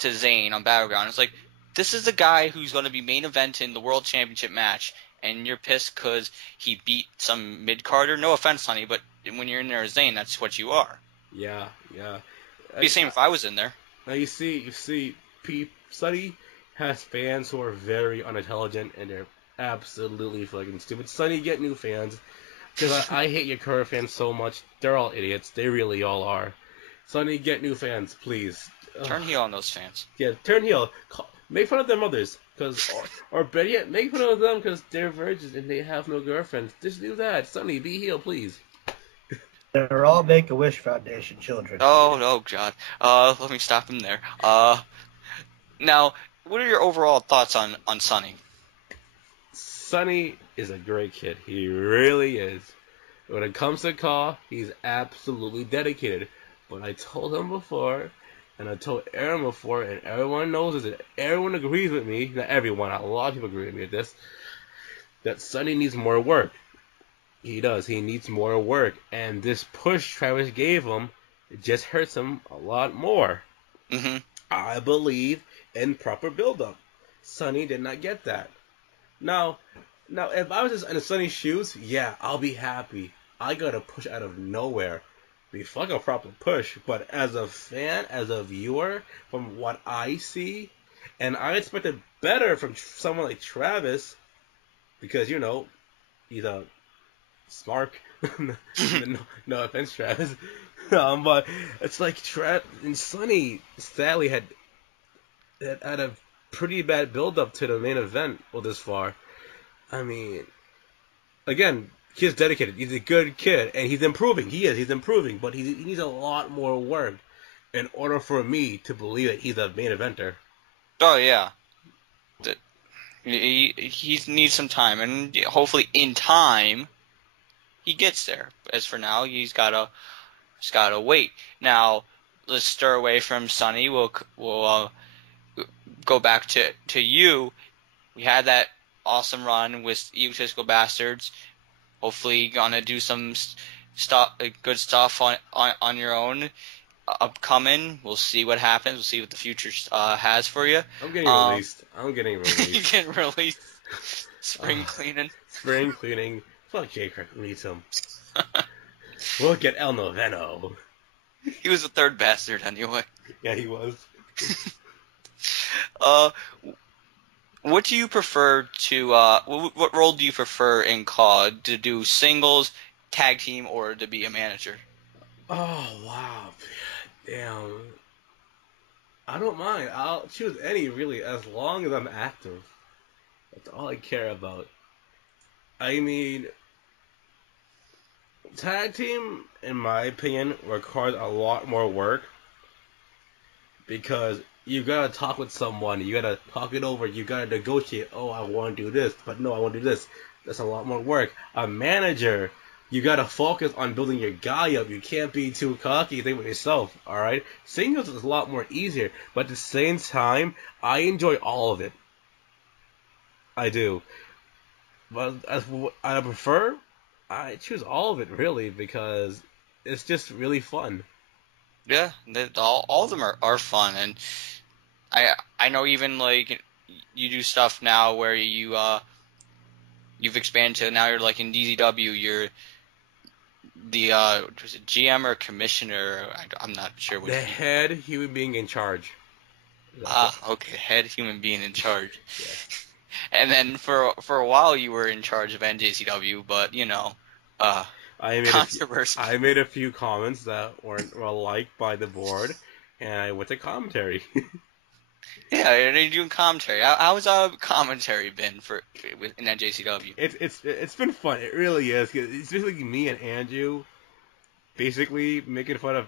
Zayn on Battleground. It's like, this is the guy who's going to be main eventing the World Championship match, and you're pissed because he beat some mid-carder? No offense, Sonny, but when you're in there as Zayn, that's what you are. Yeah. It'd be the same if I was in there. Now you see, Sonny has fans who are very unintelligent, and they're absolutely fucking stupid. Sonny, get new fans, because I hate your current fans so much. They're all idiots. They really all are. Sonny, get new fans, please. Turn heel on those fans. Yeah, turn heel. Make fun of their mothers, or better yet, make fun of them because they're virgins and they have no girlfriends. Just do that. Sonny, be heel, please. They're all Make-A-Wish Foundation children. Oh, God. Let me stop him there. Now, what are your overall thoughts on Sonny? Sonny is a great kid. He really is. When it comes to Ka, he's absolutely dedicated. But I told him before, and I told Aaron before, and everyone knows this, everyone agrees with me, not everyone, a lot of people agree with me with this, that Sonny needs more work. He does. He needs more work. And this push Travis gave him, it just hurts him a lot more. Mm-hmm. I believe in proper build-up. Sonny did not get that. Now, if I was in Sonny's shoes, yeah, I'll be happy. I got a push out of nowhere. Be fucking proper push. But as a fan, as a viewer, from what I see, and I expected better from someone like Travis, because, he's a smart. no offense, Travis. But it's like and Sonny sadly had a pretty bad build-up to the main event this far. I mean, again, he's dedicated. He's a good kid, and he's improving. He's improving, but he needs a lot more work in order for me to believe that he's a main eventer. Oh, yeah. He needs some time, and hopefully in time he gets there. As for now, he's gotta wait. Now, let's stir away from Sonny. We'll go back to you. We had that awesome run with Egotistical Bastards. Hopefully, gonna do some good stuff on your own. Upcoming, we'll see what happens. We'll see what the future has for you. I'm getting released. You getting released. Spring cleaning. Fuck J. Krack, who needs him? Look at El Noveno. He was the third bastard anyway. Yeah, he was. what do you prefer to? What role do you prefer in COD? To do singles, tag team, or to be a manager? Oh wow, damn. I don't mind. I'll choose any really, as long as I'm active. That's all I care about. I mean, tag team, in my opinion, requires a lot more work because you gotta talk with someone, you gotta talk it over, you gotta negotiate. Oh, I want to do this, but no, I want to do this. That's a lot more work. A manager, you gotta focus on building your guy up. You can't be too cocky. Think with yourself. All right. Singles is a lot more easier, but at the same time, I enjoy all of it. I do. But as what I prefer, I choose all of it really because it's just really fun. Yeah, all of them are fun, and I know even like you do stuff now where you've expanded to now you're like in DZW you're the was it GM or commissioner? I'm not sure which. The head human being in charge. Okay, head human being in charge. Yes. And then for a while you were in charge of NJCW, but controversy. I made a few comments that weren't well liked by the board, and I went to commentary. Yeah, and you're doing commentary. How's commentary been in NJCW? It's been fun. It really is. 'Cause it's basically me and Andrew, basically making fun of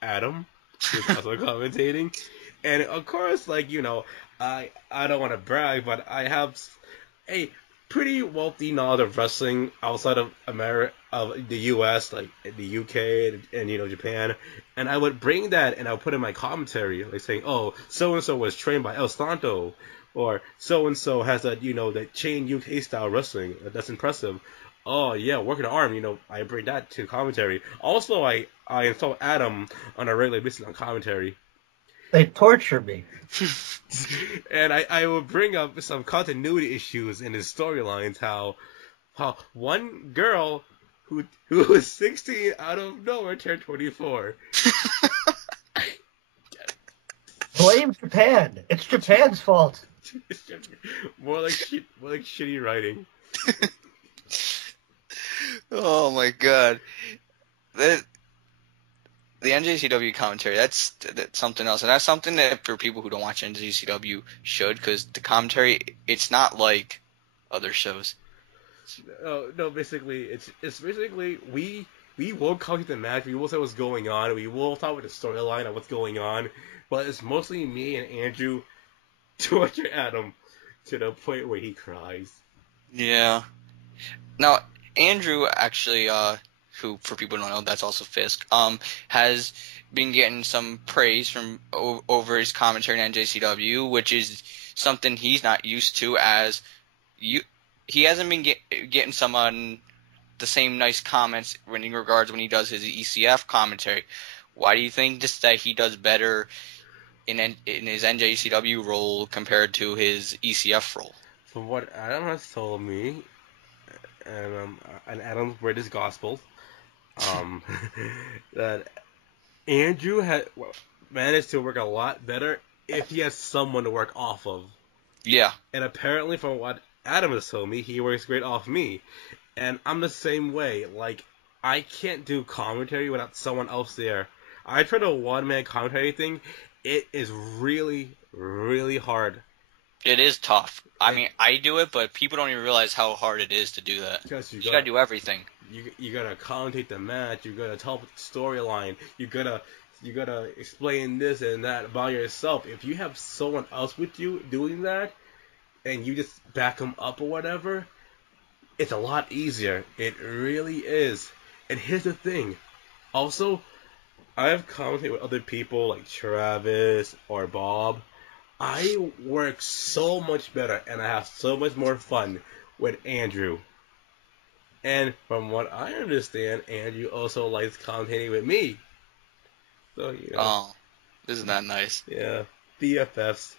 Adam, who's also commentating, and of course, like I don't want to brag, but I have a pretty wealthy knowledge of wrestling outside of America, of the U.S., like the U.K. and Japan, and I would bring that and I would put in my commentary, like saying, "Oh, so and so was trained by El Santo," or "So and so has that chain UK style wrestling. That's impressive." Oh yeah, working the arm. I bring that to commentary. Also, I install Adam on a regular basis on commentary. They torture me. And I will bring up some continuity issues in his storylines. How one girl who was 16 out of nowhere turned 24. Blame Japan. It's Japan's fault. more like shitty writing. Oh my god. The NJCW commentary, that's something else. And that's something that for people who don't watch NJCW should, because the commentary, it's not like other shows. No, basically, it's basically, we will comment the match, we will say what's going on, we will talk about the storyline of what's going on, but it's mostly me and Andrew torture Adam to the point where he cries. Yeah. Now, Andrew actually, who, for people who don't know, that's also Fisk, has been getting some praise from over his commentary in NJCW, which is something he's not used to, as he hasn't been getting some the same nice comments when he does his ECF commentary. Why do you think that he does better in his NJCW role compared to his ECF role? From what Adam has told me, and Adam's word is gospel, that Andrew had managed to work a lot better if he has someone to work off of. Yeah. And apparently, from what Adam has told me, he works great off me. And I'm the same way. Like, I can't do commentary without someone else there. I tried a one-man commentary thing. It is really, really hard. It is tough. I mean, I do it, but people don't even realize how hard it is to do that. Because you gotta do everything. You gotta commentate the match. You gotta tell the storyline. You gotta explain this and that by yourself. If you have someone else with you doing that, and you just back them up or whatever, it's a lot easier. It really is. And here's the thing. Also, I've commented with other people like Travis or Bob. I work so much better and I have so much more fun with Andrew. And from what I understand, Andrew also likes commentating with me. So, Oh, isn't that nice? Yeah, BFFs.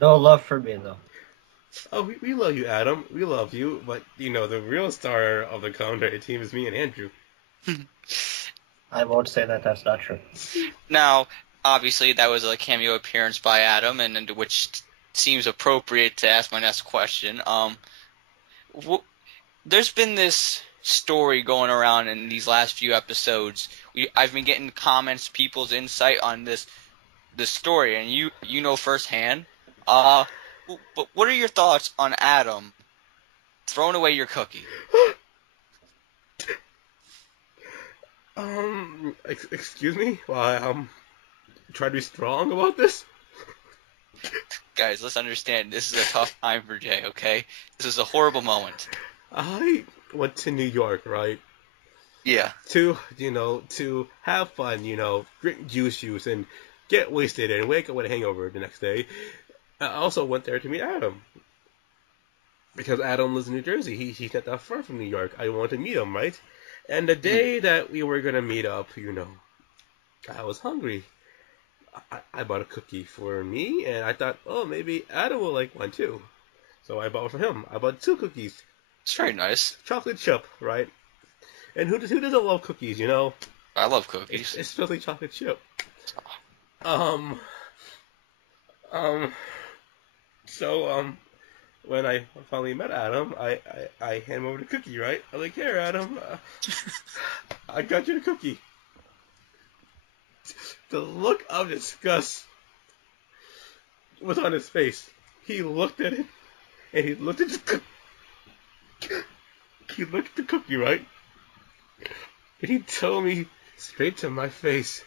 No love for me, though. Oh, we love you, Adam. We love you. But, the real star of the commentary team is me and Andrew. I won't say that that's not true. Now, obviously, that was a cameo appearance by Adam, and which seems appropriate to ask my next question. There's been this story going around in these last few episodes. I've been getting comments, people's insight on this story, and you know firsthand. But what are your thoughts on Adam throwing away your cookie? Excuse me? Well, I try to be strong about this. Guys, let's understand. This is a tough time for Jay. Okay, this is a horrible moment. I went to New York, right? Yeah. To have fun, drink juice and get wasted and wake up with a hangover the next day. I also went there to meet Adam. Because Adam lives in New Jersey. He's not that far from New York. I wanted to meet him, right? And the day that we were going to meet up, I was hungry. I bought a cookie for me, and I thought, oh, maybe Adam will like one too. So I bought one for him. I bought 2 cookies. It's very nice. Chocolate chip, right? And who doesn't love cookies, I love cookies. Especially chocolate chip. So, when I finally met Adam, I hand him over the cookie, right? I'm like, here, Adam, I got you the cookie. The look of disgust was on his face. He looked at it, and he looked at the cookie. He looked at the cookie, right? And he told me straight to my face,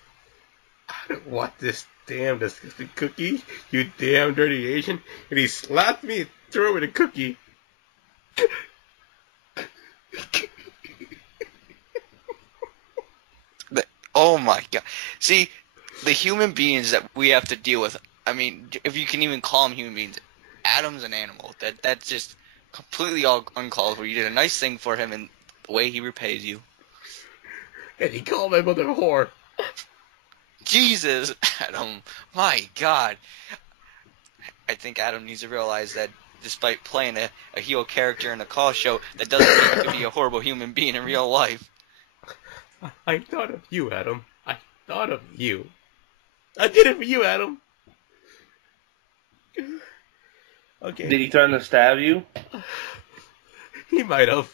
I don't want this damn disgusting cookie, you damn dirty Asian. And he slapped me and threw away the cookie. Oh my god. See, the human beings that we have to deal with, I mean, if you can even call them human beings, Adam's an animal. That's just completely all uncalled for. You did a nice thing for him, and the way he repays you. And he called my mother a whore. Jesus, Adam. My God. I think Adam needs to realize that despite playing a heel character in a call show, that doesn't mean you can be a horrible human being in real life. I thought of you, Adam. I thought of you. I did it for you, Adam. Okay. Did he threaten to stab you? He might have.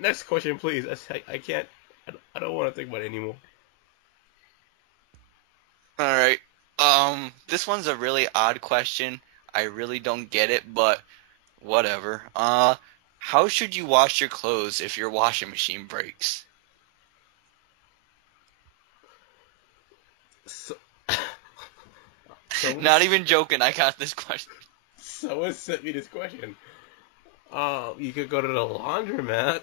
Next question, please. I can't. I don't want to think about it anymore. All right. This one's a really odd question. I really don't get it, but whatever. How should you wash your clothes if your washing machine breaks? Not even joking. I got this question. Someone sent me this question. You could go to the laundromat.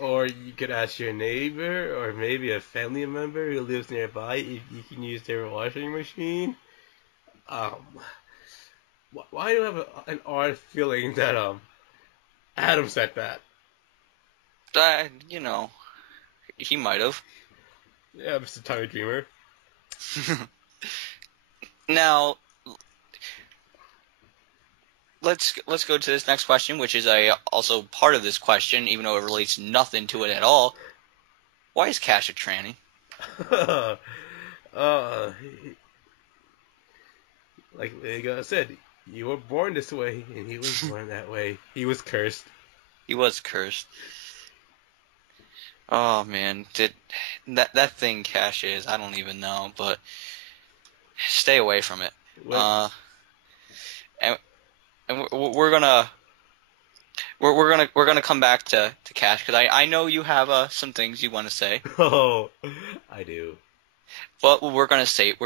Or you could ask your neighbor, or maybe a family member who lives nearby if you can use their washing machine. Why do I have an odd feeling that Adam said that? He might have. Yeah, Mr. Tommy Dreamer. Now, let's go to this next question, which is also part of this question, even though it relates nothing to it at all. Why is Cash a tranny? Like I said, you were born this way, and he was born that way. He was cursed. He was cursed. Oh man, that thing Cash is? I don't even know, but stay away from it. And we're gonna come back to Cash, because I know you have some things you want to say. Oh, I do. But we're gonna save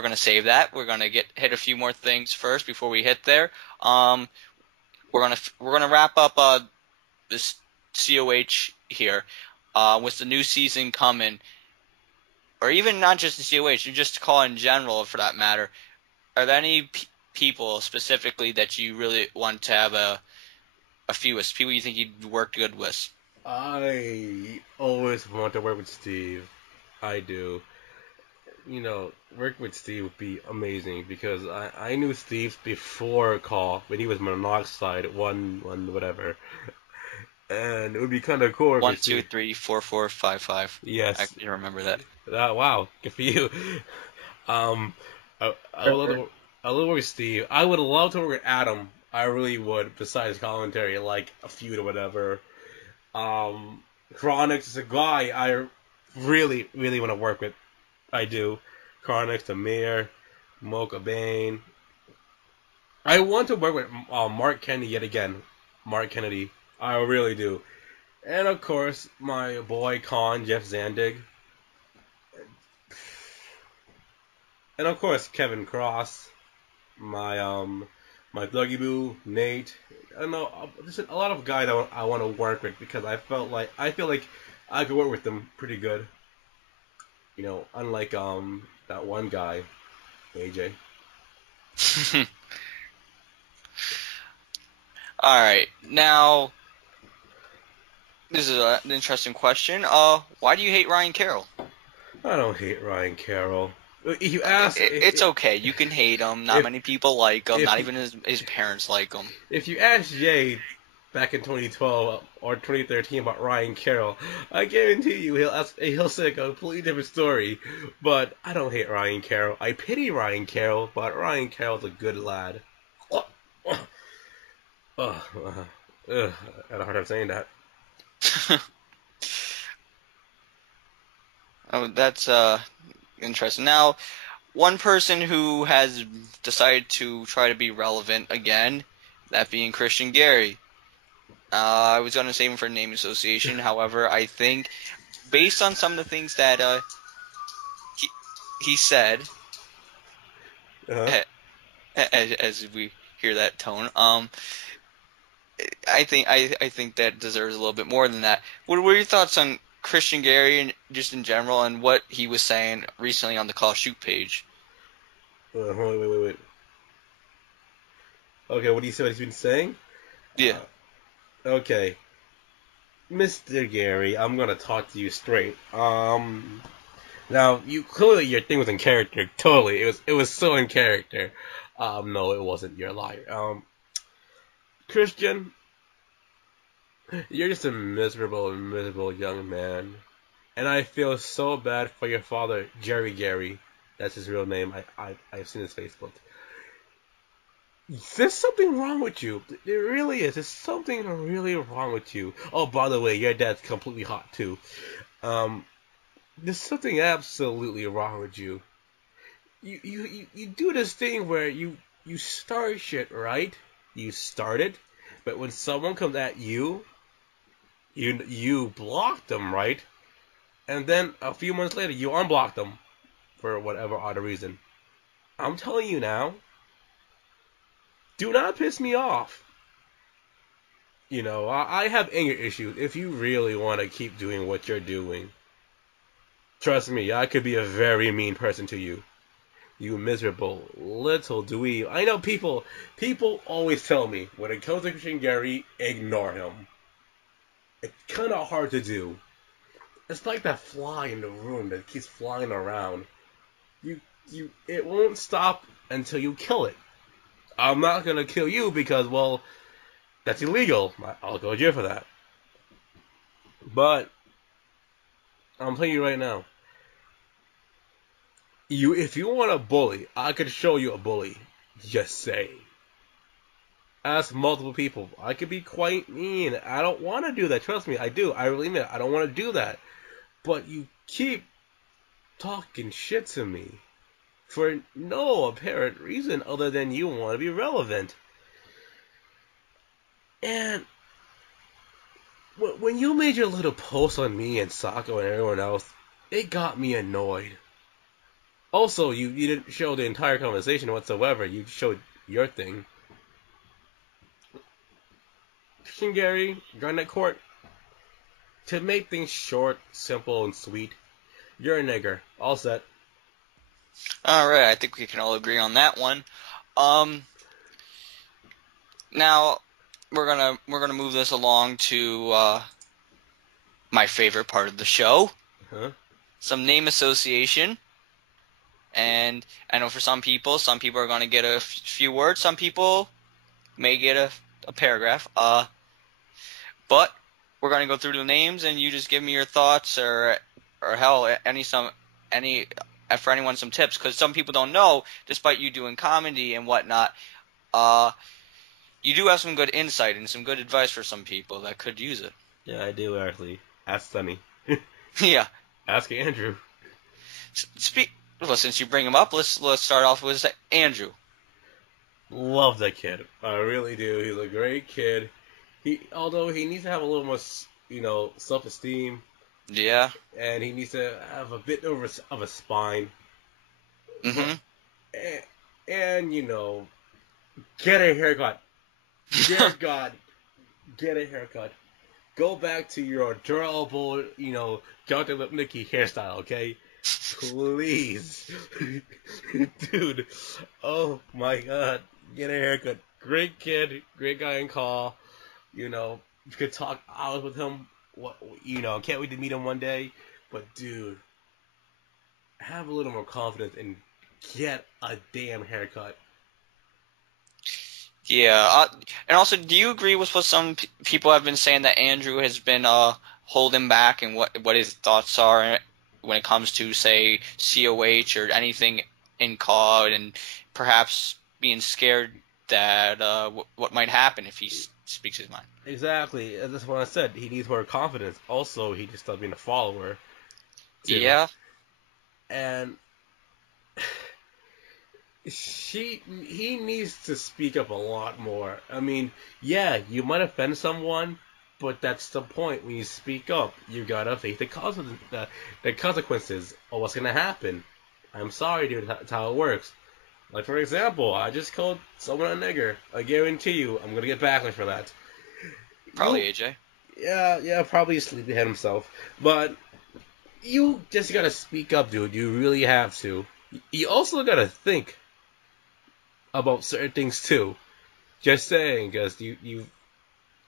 that. We're gonna hit a few more things first before we hit there. We're gonna wrap up this COH here with the new season coming, or even not just the COH, just call in general for that matter. Are there any people specifically that you really want to have a few with, people you think you'd work good with? I always want to work with Steve. I do. Work with Steve would be amazing, because I knew Steve before Call, when he was Monoxide, one whatever. And it would be kind of cool. 1, 2, 3, 4, 4, 5, 5. Yes. I remember that. Wow, good for you. I would love to work with Steve. I would love to work with Adam. I really would. Besides commentary, like a feud or whatever. Chronix is a guy I really, really want to work with. I do. Chronix, the Mayor, Mocha Bane. I want to work with Mark Kennedy yet again. Mark Kennedy. I really do. And of course, my boy Con, Jeff Zandig. And of course, Kevin Cross. My Dougie Boo, Nate. I don't know, there's a lot of guys I want to work with because I feel like I could work with them pretty good. You know, unlike that one guy, AJ. Alright, now, this is an interesting question. Why do you hate Ryan Carroll? I don't hate Ryan Carroll. If you ask, it's okay. You can hate him. Not many people like him. Not even his parents like him. If you ask Jay back in 2012 or 2013 about Ryan Carroll, I guarantee you he'll say a completely different story. But I don't hate Ryan Carroll. I pity Ryan Carroll, but Ryan Carroll's a good lad. I had a hard time saying that. Oh, that's interesting. Now, one person who has decided to try to be relevant again, that being Christian Gary. I was going to save him for name association. However, I think, based on some of the things that he said, as we hear that tone, I think that deserves a little bit more than that. What were your thoughts on Christian Gary and just in general, and what he was saying recently on the Call Shoot page? Wait. Okay, what do you say? What he's been saying? Yeah. Okay, Mr. Gary, I'm gonna talk to you straight. Now you clearly your thing was in character. Totally, it was so in character. No, it wasn't. You're a liar. Christian, you're just a miserable young man. And I feel so bad for your father, Jerry Gary. That's his real name. I've seen his Facebook. There's something wrong with you. There really is. There's something really wrong with you. Oh, by the way, your dad's completely hot too. There's something absolutely wrong with you. You do this thing where you start shit, right? You start it, but when someone comes at you, you block them, right? And then a few months later, you unblock them for whatever odd reason. I'm telling you now, do not piss me off. You know, I have anger issues. If you really want to keep doing what you're doing, trust me, I could be a very mean person to you. You miserable little dweeb. I know people always tell me, when it comes to Christian Gary, ignore him. It's kind of hard to do. It's like that fly in the room that keeps flying around. It won't stop until you kill it. I'm not gonna kill you because, well, that's illegal. I'll go to jail for that. But I'm telling you right now, if you want a bully, I could show you a bully. Just say. Ask multiple people. I could be quite mean. I don't want to do that. Trust me, I do. I really mean it. I don't want to do that. But you keep talking shit to me for no apparent reason other than you want to be relevant. And when you made your little post on me and Sako and everyone else, it got me annoyed. Also, you didn't show the entire conversation whatsoever. You showed your thing. Christian Gary, Garnet Court, to make things short, simple, and sweet, you're a nigger. All set. Alright, I think we can all agree on that one. Now, we're gonna move this along to my favorite part of the show. Some name association. And I know for some people are going to get a few words. Some people may get a paragraph. But we're going to go through the names, and you just give me your thoughts, or hell, any for anyone some tips, because some people don't know, despite you doing comedy and whatnot, you do have some good insight and some good advice for some people that could use it. Yeah, I do actually. Ask Sonny. Yeah. Ask Andrew. Well, since you bring him up, let's start off with Andrew. Love that kid. I really do. He's a great kid. Although he needs to have a little more, self-esteem. Yeah. And he needs to have a bit of a spine. Mm-hmm. And get a haircut. Dear God, get a haircut. Go back to your adorable, Dr. Lip Nicky hairstyle, okay? Please. Dude. Oh my God. Get a haircut. Great kid. Great guy in call. You could talk hours with him. Can't wait to meet him one day. But dude, have a little more confidence and get a damn haircut. Yeah, and also, do you agree with what some people have been saying, that Andrew has been holding back, and what his thoughts are when it comes to, say, COH or anything in COD, and perhaps being scared that what might happen if he speaks his mind? Exactly. That's what I said. He needs more confidence. Also, he just stopped being a follower. Yeah. And he needs to speak up a lot more. I mean, yeah, you might offend someone, but that's the point. When you speak up, you gotta face the consequences of what's gonna happen. I'm sorry, dude. That's how it works. Like, for example, I just called someone a nigger. I guarantee you, I'm gonna get backlash for that. Probably AJ. Yeah, probably sleepyhead himself. But you just gotta speak up, dude. You really have to. You also gotta think about certain things too. Just saying, because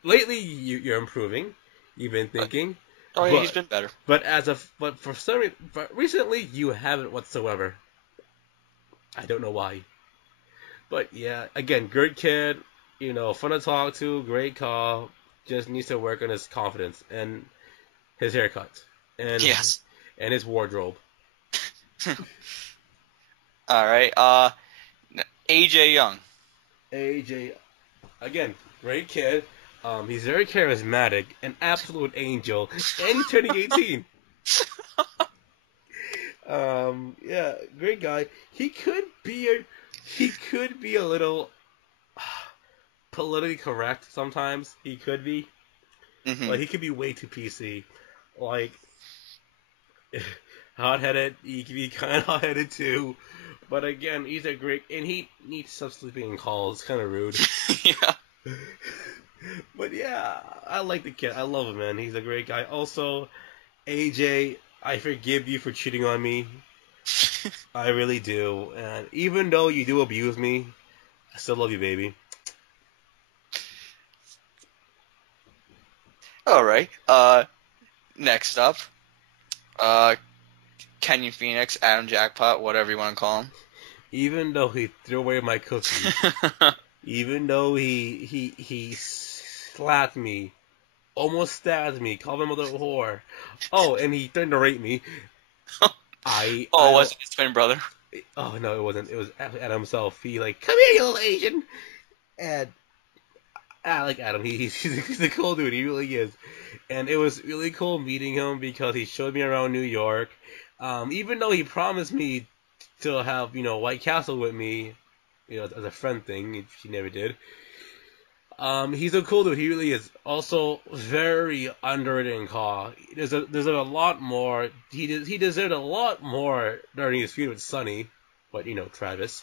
lately you're improving. You've been thinking. Oh yeah, he's been better. But recently you haven't whatsoever. I don't know why. But yeah, again, good kid. Fun to talk to. Great call. Just needs to work on his confidence and his haircut and yes, and his wardrobe. All right. AJ Young. AJ, again, great kid. He's very charismatic, an absolute angel, and he's turning 18. Yeah, great guy. He could be a little politically correct sometimes. He could be, but he could be way too PC. Like, hot-headed. He can be kind of hot-headed too. But again, he's a great, and he needs to stop sleeping in calls. It's kind of rude. Yeah. But yeah, I like the kid. I love him, man. He's a great guy. Also, AJ, I forgive you for cheating on me. I really do. And even though you do abuse me, I still love you, baby. All right. Next up, Kenyon Phoenix, Adam Jackpot, whatever you want to call him. Even though he threw away my cookies, even though he slapped me, almost stabbed me, called my mother a whore. Oh, and he threatened to rape me. Was it his twin brother? Oh no, it wasn't. It was Adam himself. He come here, you little Asian. And I like Adam. He's a cool dude. He really is. And it was really cool meeting him because he showed me around New York. Even though he promised me to have, White Castle with me, as a friend thing, he never did. He's a cool dude. He really is. Also, very underrated in Caw. There's a lot more. He deserved a lot more during his feud with Sonny, but Travis.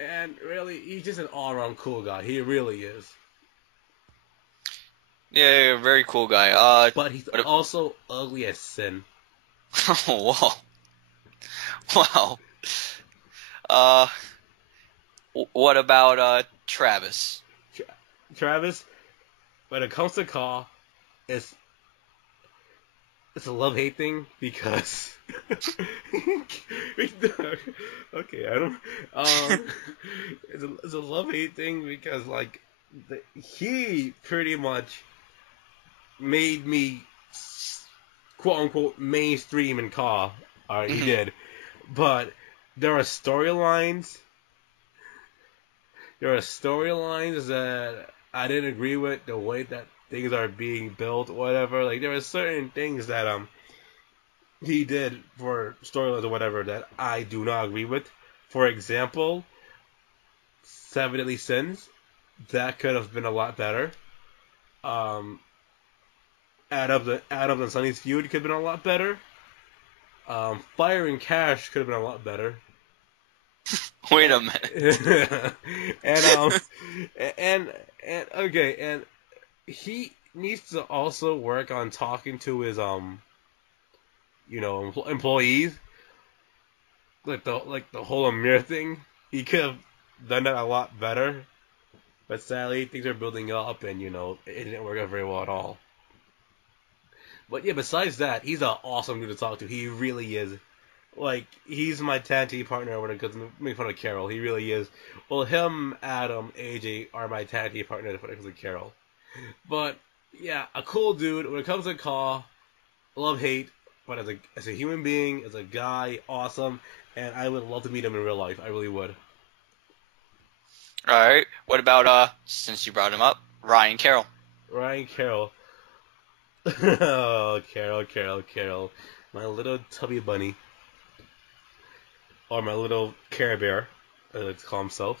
And really, he's just an all-around cool guy. He really is. Yeah, very cool guy. But he's also ugly as sin. Oh, wow. Wow. What about Travis? Travis, when it comes to Caw, it's a love-hate thing because okay, I don't. It's a love-hate thing because he pretty much made me quote unquote mainstream in Caw. Alright, he did. But there are storylines. There are storylines that I didn't agree with the way that things are being built, whatever. Like there are certain things that he did for storylines or whatever that I do not agree with. For example, Seven Deadly Sins, that could have been a lot better. Adams and Sonny's feud could have been a lot better. Fire and Cash could have been a lot better. Wait a minute. and he needs to also work on talking to his employees. Like the whole Amir thing. He could have done that a lot better. But sadly, things are building up, and it didn't work out very well at all. But yeah, besides that, he's an awesome dude to talk to. He really is. Like, he's my tag team partner when it comes to making fun of Carol. He really is. Well, him, Adam, AJ are my tag team partners when it comes to Carol. But yeah, a cool dude. When it comes to Kaw, love hate, but as a human being, as a guy, awesome. And I would love to meet him in real life. I really would. All right. What about since you brought him up, Ryan Carroll? Ryan Carroll. Oh, Carol. My little tubby bunny. Or my little Care Bear, as I like to call himself.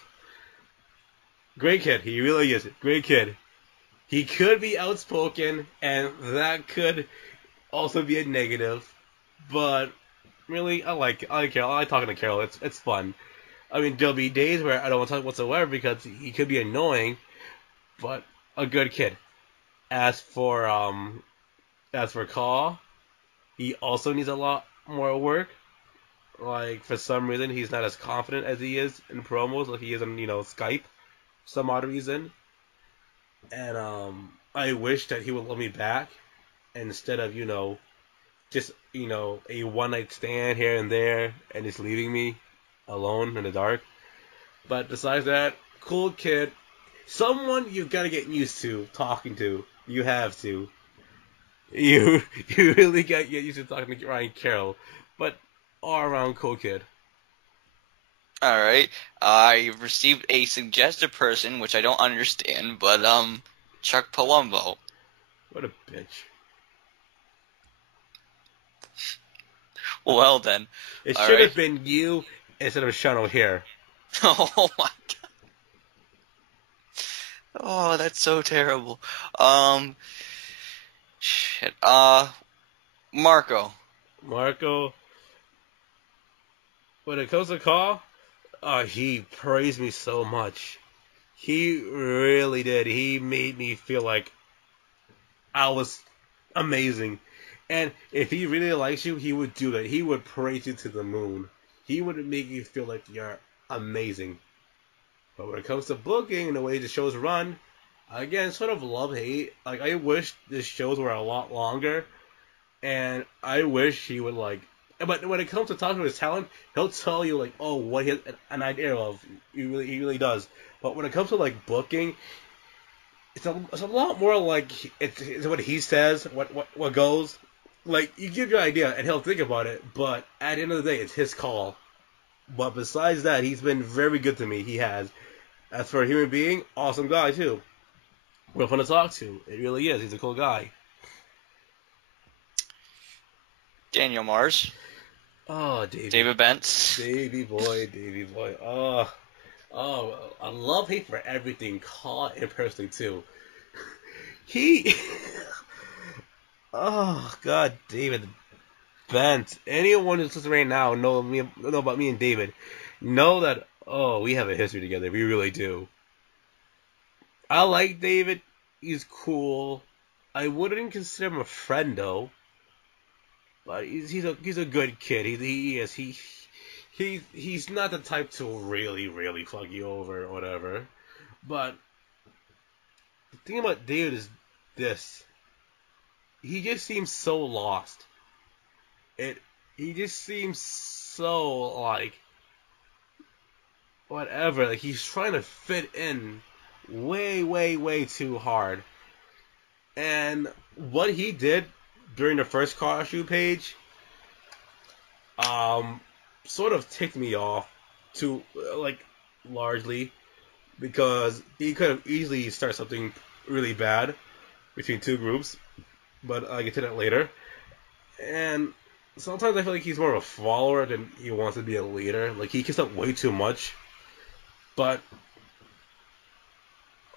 Great kid. He really is. Great kid. He could be outspoken, and that could also be a negative. But really, I like Carol. I like talking to Carol. It's fun. I mean, there'll be days where I don't want to talk whatsoever because he could be annoying, but a good kid. As for Kaw, he also needs a lot more work. Like, for some reason, he's not as confident as he is in promos, like he is on, Skype, for some odd reason. And, I wish that he would let me back, instead of, just, a one-night stand here and there, and just leaving me alone in the dark. But besides that, cool kid. Someone you've got to get used to talking to. You have to. You really got to get used to talking to Ryan Carroll. But all around cool kid. Alright. I received a suggested person, which I don't understand, but, Chuck Palumbo. What a bitch. Well then. It should have been you instead of Shawn O'Hare. Oh my god. Oh, that's so terrible. Shit. Marco. When it comes to Kaw, he praised me so much. He really did. He made me feel like I was amazing. And if he really likes you, he would do that. He would praise you to the moon. He would make you feel like you're amazing. But when it comes to booking and the way the shows run, again, sort of love-hate. Like, I wish the shows were a lot longer. And I wish he would, but when it comes to talking to his talent, he'll tell you, what he has an idea of. He really does. But when it comes to, booking, it's a lot more it's what he says, what goes. You give your idea, and he'll think about it, but at the end of the day, it's his call. But besides that, he's been very good to me. He has. As for a human being, awesome guy, too. Real fun to talk to. It really is. He's a cool guy. Daniel Mars. Oh, Davey. David Bentz. Davey boy. Oh, I love hate for everything. Kaw and personally, too. Oh, God, David Bentz. Anyone who's listening right now know about me and David. Know that, we have a history together. We really do. I like David. He's cool. I wouldn't consider him a friend, though. But he's a good kid. He is. He's not the type to really fuck you over or whatever. But the thing about David is this. He just seems so lost. He just seems so whatever. He's trying to fit in way too hard. And what he did during the first car shoe page, sort of ticked me off to largely because he could have easily started something really bad between two groups, but I'll get to that later. And sometimes I feel like he's more of a follower than he wants to be a leader. Like, he kicks up way too much. But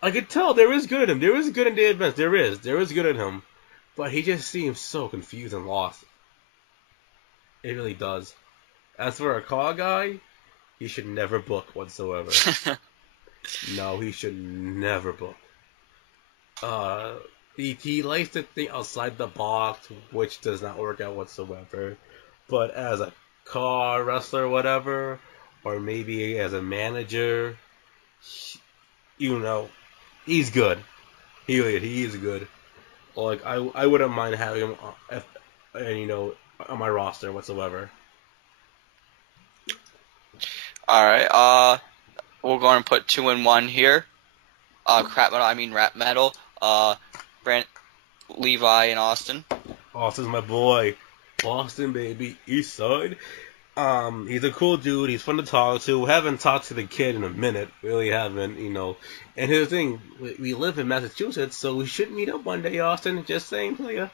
I could tell there is good in him. There is good in the events. There is good in him. But he just seems so confused and lost. It really does. As for a call guy, he should never book whatsoever. No, he should never book. He likes to think outside the box, which does not work out whatsoever. But as a car wrestler, whatever, or maybe as a manager, he's good. He is good. Like, I wouldn't mind having him, on my roster whatsoever. All right. We're going to put 2 and 1 here. Rap metal. Levi and Austin. Austin's my boy. Austin, baby. East Side. He's a cool dude. He's fun to talk to. Haven't talked to the kid in a minute. Really haven't, And here's the thing. We live in Massachusetts, so we should meet up one day, Austin. Just saying to you.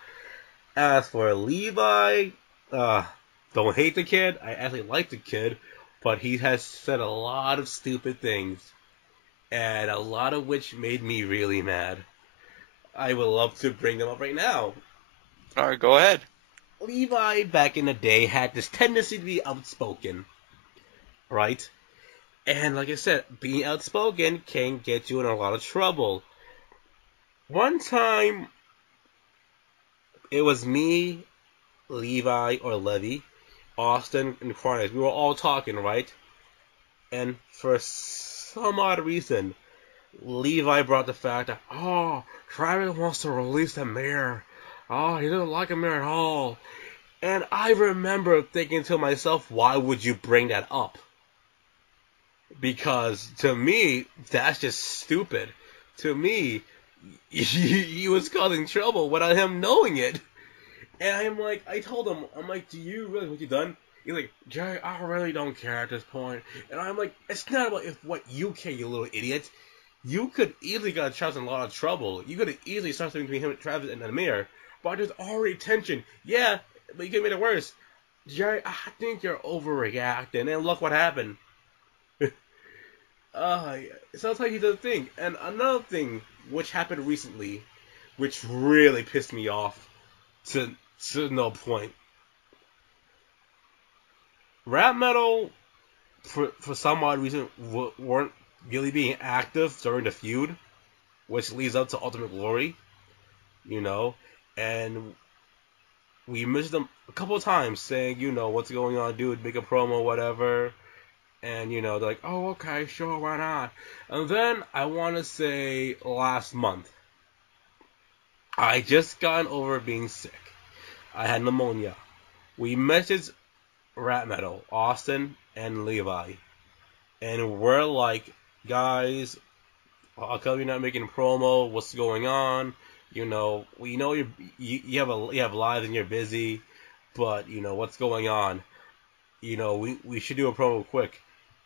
As for Levi, don't hate the kid. I actually like the kid. But he has said a lot of stupid things. And a lot of which made me really mad. I would love to bring them up right now. Alright, go ahead. Levi, back in the day, had this tendency to be outspoken. Right? And like I said, being outspoken can get you in a lot of trouble. One time, it was me, Levi, or Levy, Austin, and Krack. We were all talking, right? And for some odd reason, Levi brought the fact that, Travis wants to release the mayor. He doesn't like the mayor at all. And I remember thinking to myself, why would you bring that up? Because to me, that's just stupid. To me, he was causing trouble without him knowing it. And I told him, do you realize what you've done? He's like, Jerry, I really don't care at this point. And I'm like, it's not about what you care, you little idiot. You could easily got Travis in a lot of trouble. You could have easily started something between him, Travis, and the mayor. But there's already tension. Yeah, but you could have made it worse. Jerry, I think you're overreacting. And look what happened. Sometimes he does a thing. And another thing, which happened recently, which really pissed me off to no point. Rap metal, for some odd reason, weren't really being active during the feud, which leads up to Ultimate Glory, and we missed them a couple of times saying, what's going on, dude, make a promo, whatever, and, they're like, oh, okay, sure, why not? And then, I want to say, last month, I just gotten over being sick. I had pneumonia. We messaged Rap Metal, Austin, and Levi, and we're like, guys, how come you're not making a promo? What's going on? We know you have lives and you're busy, but what's going on? We should do a promo quick.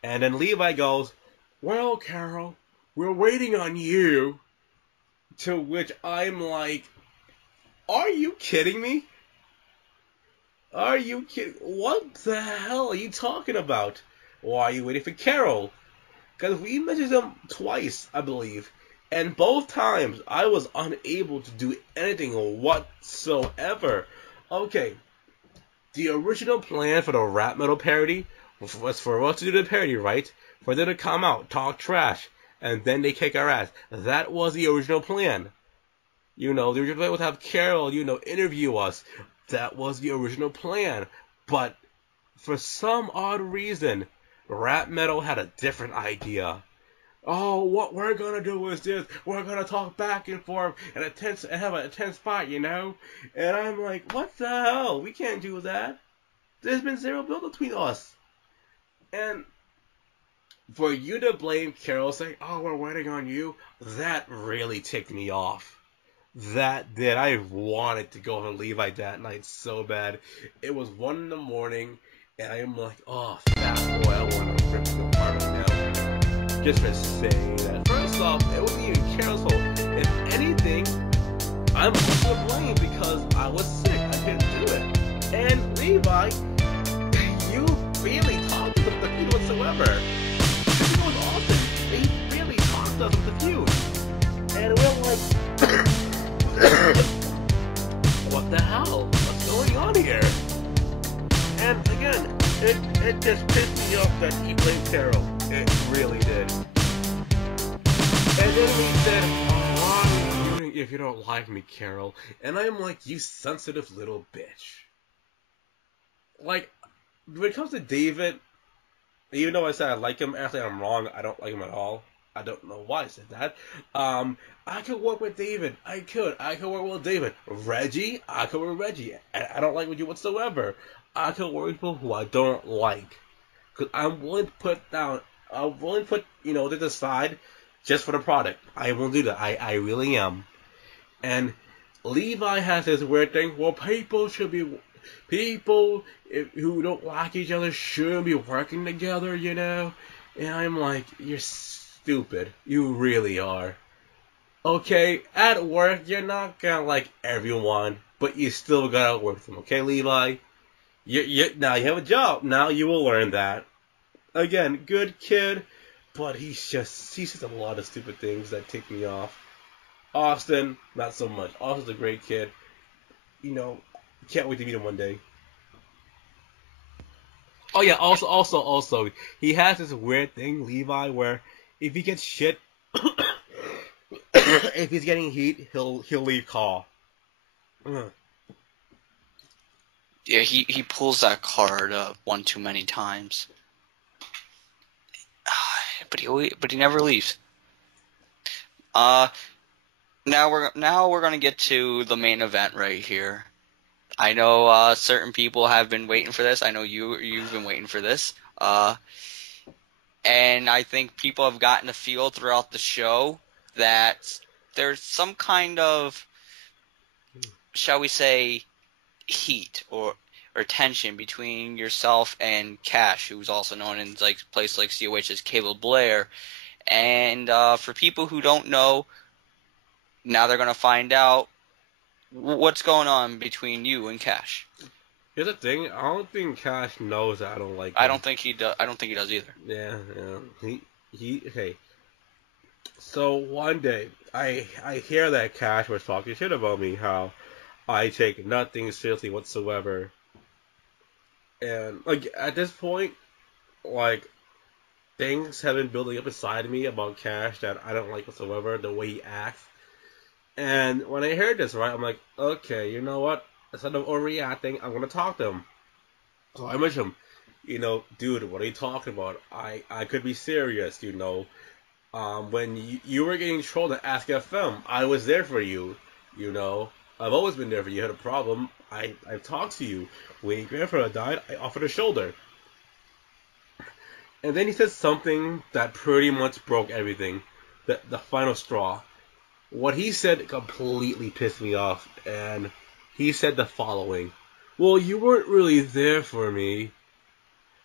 And then Levi goes, well, Carol, we're waiting on you. To which I'm like, are you kidding me? Are you kidding? What the hell are you talking about? Why are you waiting for Carol? Because we messaged them twice, I believe. And both times, I was unable to do anything whatsoever. Okay, the original plan for the rap metal parody was for us to do the parody, right? For them to come out, talk trash, and then they kick our ass. That was the original plan. The original plan was to have Carol, interview us. That was the original plan. But for some odd reason, Rap Metal had a different idea. Oh, what we're gonna do is this. We're gonna talk back and forth and have an intense fight, And I'm like, what the hell? We can't do that. There's been zero build between us. And for you to blame Carol saying, oh, we're waiting on you, that really ticked me off. That did. I wanted to go and Levi that night so bad. It was 1 a.m, And I am like, oh, fat boy, I want to rip him apart right now. Just for saying that. First off, it wasn't even Carol's fault. If anything, I'm also to blame because I was sick. I couldn't do it. And Levi, you barely talked to the feud whatsoever. It was awesome. He barely talked to us with the feud. And we're like, what the hell? What's going on here? And again, it just pissed me off that he blamed Carol. It really did. And then he said, "Why are you doing if you don't like me, Carol?" And I'm like, you sensitive little bitch. Like, when it comes to David, even though I said I like him, actually I'm wrong. I don't like him at all. I don't know why I said that. I could work with David. I could work with David. Reggie, I could work with Reggie. I don't like you whatsoever. I could work with people who I don't like. Because I'm willing to put down, I'm willing to put, to the side just for the product. I will do that. I really am. And Levi has this weird thing, well, people who don't like each other shouldn't be working together, And I'm like, you're stupid. You really are. Okay, at work, you're not gonna like everyone, but you still gotta work with them, okay, Levi? Now you have a job. Now you will learn that. Again, good kid, but he says a lot of stupid things that tick me off. Austin, not so much. Austin's a great kid. Can't wait to meet him one day. Oh yeah, also, he has this weird thing, Levi, where if he gets shit, if he's getting heat, he'll leave call. Yeah, he pulls that card one too many times. But he never leaves. Now we're gonna get to the main event right here. I know certain people have been waiting for this. I know you've been waiting for this. And I think people have gotten a feel throughout the show that there's some kind of, shall we say, heat or tension between yourself and Cash, who's also known in places like COH as Caleb Blair. And for people who don't know, now they're going to find out what's going on between you and Cash. Here's the thing, I don't think Cash knows that I don't like him. I don't think he does either. Yeah. Okay. So one day, I hear that Cash was talking shit about me, how I take nothing seriously whatsoever. And, at this point, things have been building up inside me about Cash that I don't like whatsoever, the way he acts. And when I heard this, right, I'm like, okay, you know what? Instead of overreacting, I'm going to talk to him. So I mentioned him, dude, what are you talking about? I could be serious, When you were getting trolled at Ask FM, I was there for you, I've always been there for you. You had a problem, I've talked to you. When your grandfather died, I offered a shoulder. And then he said something that pretty much broke everything. The final straw. What he said completely pissed me off, and he said the following. Well, you weren't really there for me.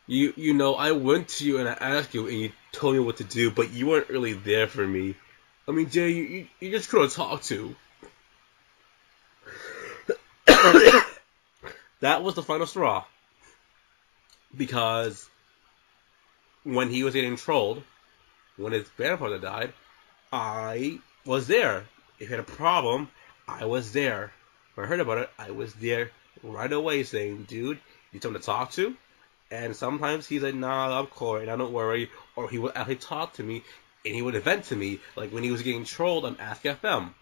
I went to you and I asked you and you told me what to do, but you weren't really there for me. I mean, Jay, you just couldn't talk to. That was the final straw. Because when he was getting trolled, when his grandfather died, I was there. If he had a problem, I was there. When I heard about it, I was there right away saying, dude, you someone to talk to? And sometimes he's like, nah, I'm cool right now, don't worry. Or he would actually talk to me, and he would vent to me, like when he was getting trolled on Ask FM.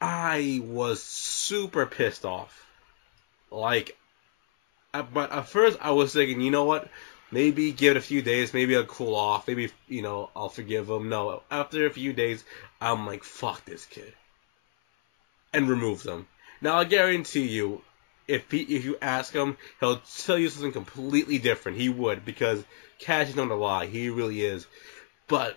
I was super pissed off. But at first I was thinking, you know what? Maybe give it a few days, maybe I'll cool off, maybe, I'll forgive him. No, after a few days, I'm like, fuck this kid. And remove them. Now, I guarantee you, if you ask him, he'll tell you something completely different. He would, because Cash is not a lie. He really is. But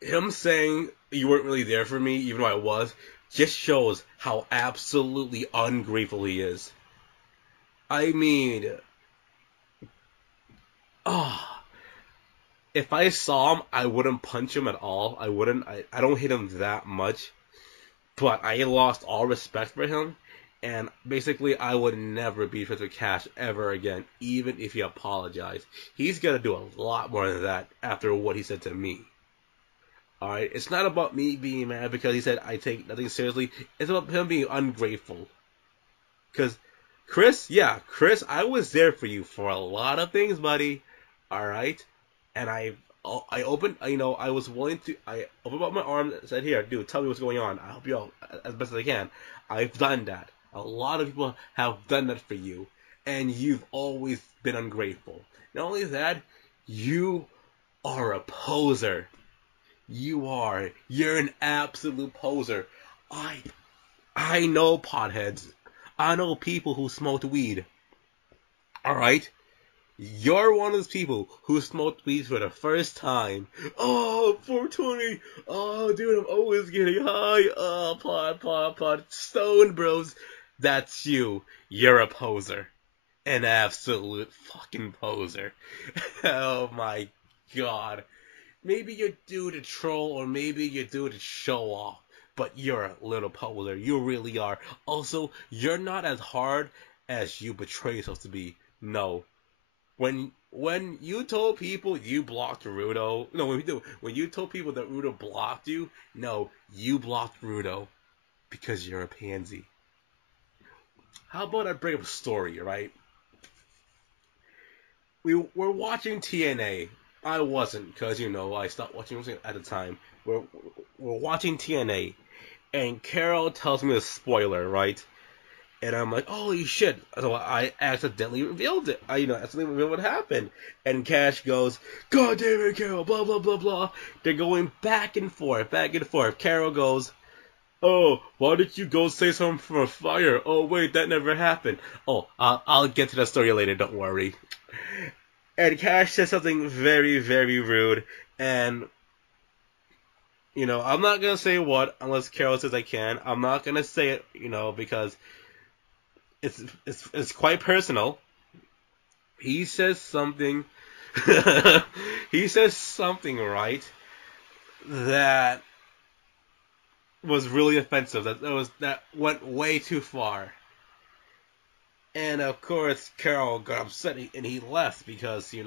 him saying you weren't really there for me, even though I was, just shows how absolutely ungrateful he is. I mean, if I saw him, I wouldn't punch him at all. I wouldn't. I don't hit him that much. But I lost all respect for him. And basically, I would never be friends with Cash ever again, even if he apologized. He's gonna do a lot more than that after what he said to me. Alright? It's not about me being mad because he said I take nothing seriously. It's about him being ungrateful. Because Chris, I was there for you for a lot of things, buddy. Alright? And I opened, I was willing to, I opened up my arm and said, here, dude, tell me what's going on. I'll help you out as best as I can. I've done that. A lot of people have done that for you. And you've always been ungrateful. Not only that, you are a poser. You are. You're an absolute poser. I know potheads. I know people who smoked weed. Alright? You're one of those people who smoked weed for the first time. Oh, 420. Oh, dude, I'm always getting high. Oh, pot. Stone bros. That's you. You're a poser. An absolute fucking poser. Oh my god. Maybe you do to troll or maybe you do to show off. But you're a little poser. You really are. Also, you're not as hard as you portray yourself to be. No. When you told people you blocked Rudo, when you told people that Rudo blocked you, no, you blocked Rudo because you're a pansy. How about I bring up a story, right? We were watching TNA. I wasn't, because, I stopped watching at the time. We're watching TNA, and Carol tells me the spoiler, right? And I'm like, holy shit. So I accidentally revealed it. I accidentally revealed what happened. And Cash goes, God damn it, Carol, blah, blah, blah, blah. They're going back and forth. Carol goes, oh, why did you go say something from a fire? Oh, wait, that never happened. Oh, I'll get to that story later, don't worry. And Cash says something very, very rude. And, I'm not going to say what unless Carol says I can. I'm not going to say it, because it's quite personal. He says something, right, that was really offensive. That went way too far. And of course, Carol got upset and he left because, he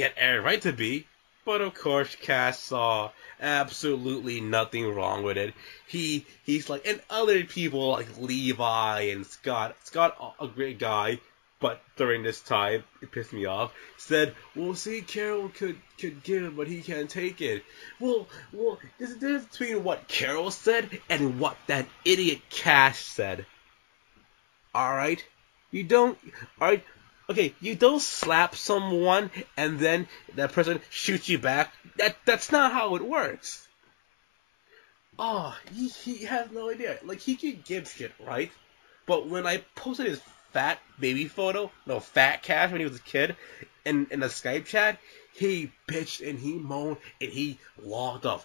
had every right to be. But of course, Cass saw absolutely nothing wrong with it. He's like, and other people like Levi and Scott, a great guy, but during this time, it pissed me off, said, well, see, Carol could give it, but he can't take it. Well, there's a difference between what Carol said and what that idiot Cash said. Alright? Okay, you don't slap someone and then that person shoots you back. That's not how it works. Oh, he has no idea. Like, he could give shit, right? But when I posted his fat Cash when he was a kid, in a Skype chat, he bitched and he moaned and he logged off.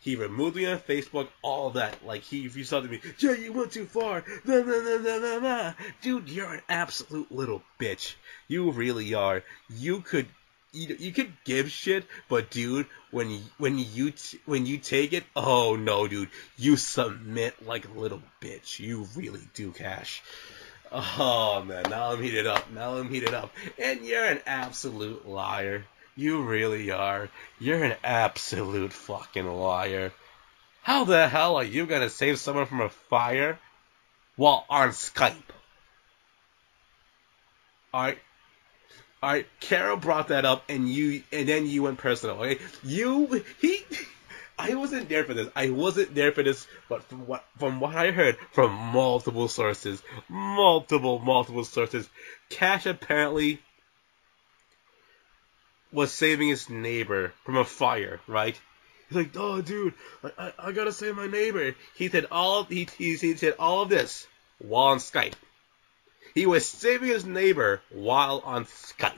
He removed me on Facebook, all that. Like, if you saw me, Jay, you went too far. Nah, nah, nah, nah, nah, nah. Dude, you're an absolute little bitch. You really are. You could give shit, but dude, when you take it, oh no, dude, you submit like a little bitch. You really do, Cash. Oh man, now I'm heated up. And you're an absolute liar. You really are. You're an absolute fucking liar. How the hell are you gonna save someone from a fire while on Skype? Alright, Carol brought that up and then you went personal, okay? I wasn't there for this. But from what I heard from multiple sources, Cash apparently was saving his neighbor from a fire, right? He's like, oh, dude, I gotta save my neighbor. He said all of this while on Skype. He was saving his neighbor while on Skype.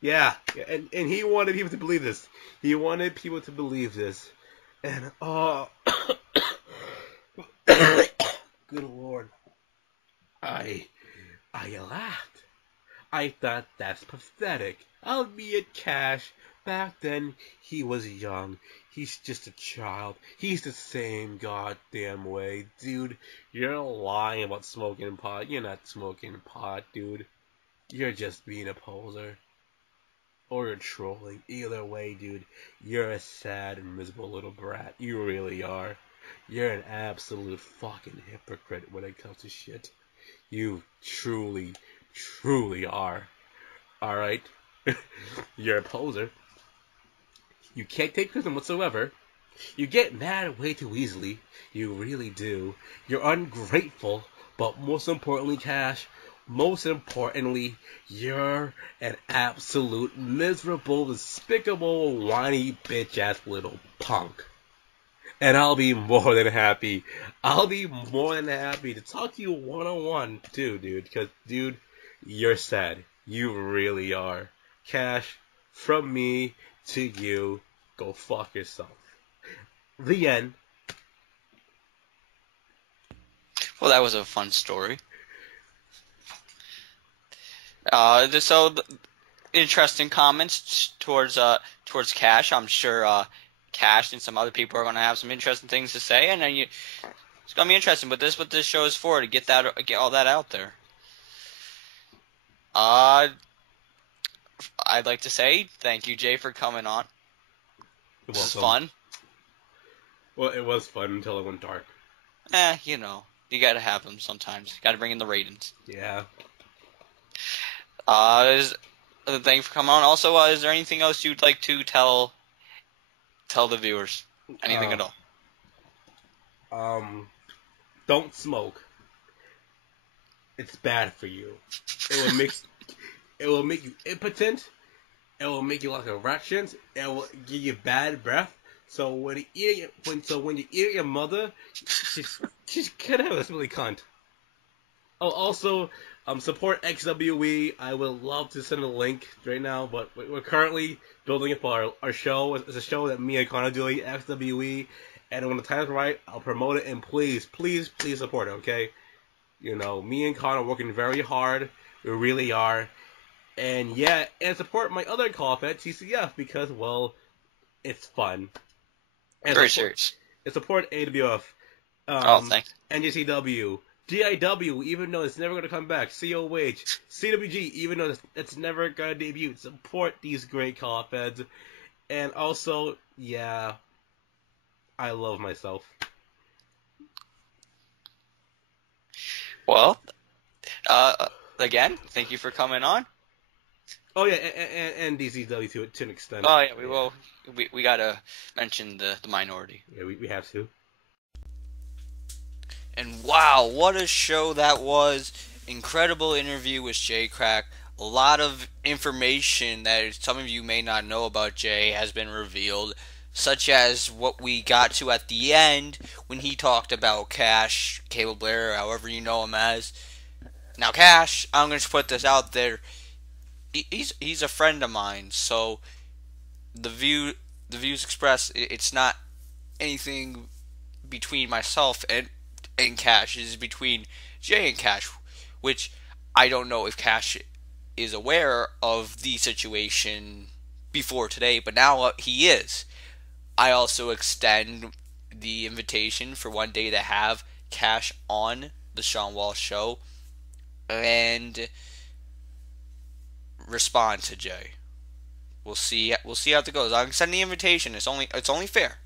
Yeah, and he wanted people to believe this. And good lord. I laughed. I thought that's pathetic. Albeit Cash, back then he was young. He's just a child. He's the same goddamn way. Dude, you're lying about smoking pot. You're not smoking pot, dude. You're just being a poser. Or you're trolling. Either way, dude, you're a sad and miserable little brat. You really are. You're an absolute fucking hypocrite when it comes to shit. You truly, truly are. Alright? You're a poser. You can't take criticism whatsoever. You get mad way too easily. You really do. You're ungrateful. But most importantly, Cash, most importantly, you're an absolute miserable, despicable, whiny, bitch-ass little punk. And I'll be more than happy. I'll be more than happy to talk to you one-on-one, too, dude. Because, dude, you're sad. You really are. Cash, from me to you, go fuck yourself. The end. Well, that was a fun story. Interesting comments towards Cash. I'm sure Cash and some other people are going to have some interesting things to say, and it's going to be interesting. But this is what this show is for, to get all that out there. I'd like to say thank you, Jay, for coming on. This is fun. Well, it was fun until it went dark. You know, you got to have them sometimes. You got to bring in the ratings. Yeah. Thank you for coming on. Also, is there anything else you'd like to tell the viewers? Anything at all? Don't smoke. It's bad for you. It will make you impotent. It will make you like erections. It will give you bad breath. So when you eat your mother, she's kind of a silly cunt. Oh, also, support XWE. I would love to send a link right now, but we're currently building up our show. It's a show that me and Connor are doing, XWE. And when the time's right, I'll promote it. And please, please, please support it, okay? You know, me and Connor are working very hard. We really are. And yeah, and support my other co-op at TCF because, well, it's fun. And very serious. And support AWF. Thanks. NJCW. DIW, even though it's never going to come back. COH. CWG, even though it's never going to debut. Support these great co-op heads. And also, yeah, I love myself. Well, again, thank you for coming on. Oh yeah, and DCW to an extent. Oh yeah, we will. We gotta mention the minority. Yeah, we have to. And wow, what a show that was! Incredible interview with Jay Krack. A lot of information that some of you may not know about Jay has been revealed, such as what we got to at the end when he talked about Cash, Cable Blair, however you know him as. Now Cash, I'm going to put this out there. He's a friend of mine, so the views expressed, it's not anything between myself and Cash. It is between Jay and Cash, which I don't know if Cash is aware of the situation before today, but now he is. I also extend the invitation for one day to have Cash on the Shawn Walsh show and respond to Jay. We'll see how it goes. I can send the invitation. It's only fair.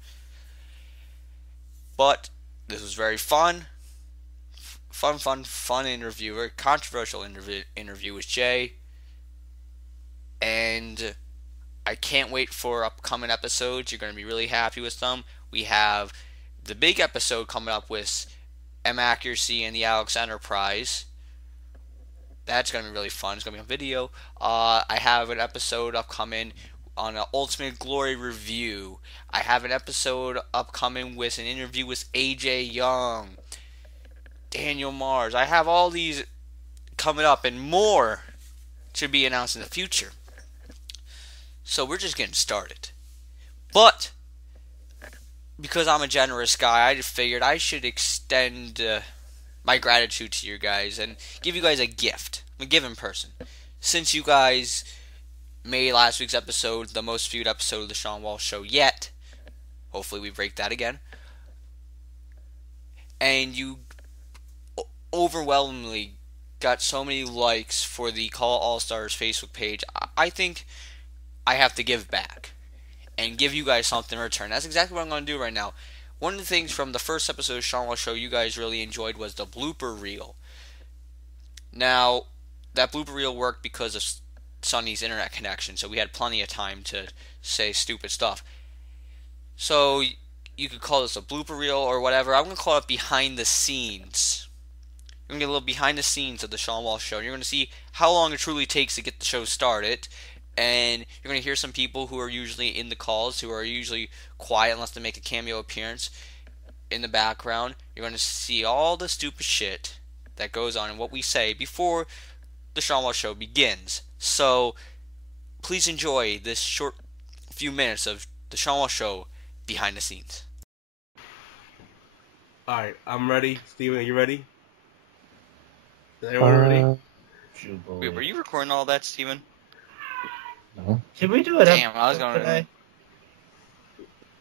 But this was very fun interview, very controversial interview with Jay, and I can't wait for upcoming episodes. You're going to be really happy with them. We have the big episode coming up with M Accuracy and the Alex Enterprise. That's going to be really fun. It's going to be on video. I have an episode upcoming on an Ultimate Glory review. I have an episode upcoming with an interview with AJ Young, Daniel Mars. I have all these coming up, and more to be announced in the future. So we're just getting started. But because I'm a generous guy, I just figured I should extend my gratitude to you guys and give you guys a gift. I'm a giving person. Since you guys made last week's episode the most viewed episode of the Shawn Walsh Show yet, hopefully we break that again, and you overwhelmingly got so many likes for the Call All Stars Facebook page, I think I have to give back and give you guys something in return. That's exactly what I'm going to do right now. One of the things from the first episode of Shawn Walsh Show you guys really enjoyed was the blooper reel. Now, that blooper reel worked because of Sonny's internet connection, so we had plenty of time to say stupid stuff. So you could call this a blooper reel or whatever. I'm going to call it behind the scenes. You're going to get a little behind the scenes of the Shawn Walsh Show. You're going to see how long it truly takes to get the show started. And you're going to hear some people who are usually in the calls, who are usually quiet unless they make a cameo appearance in the background. You're going to see all the stupid shit that goes on and what we say before the Shawn Walsh Show begins. So please enjoy this short few minutes of the Shawn Walsh Show behind the scenes. Alright, I'm ready. Steven, are you ready? Is everyone ready? Wait, were you recording all that, Steven? No. Should we do it? Damn, I was going today?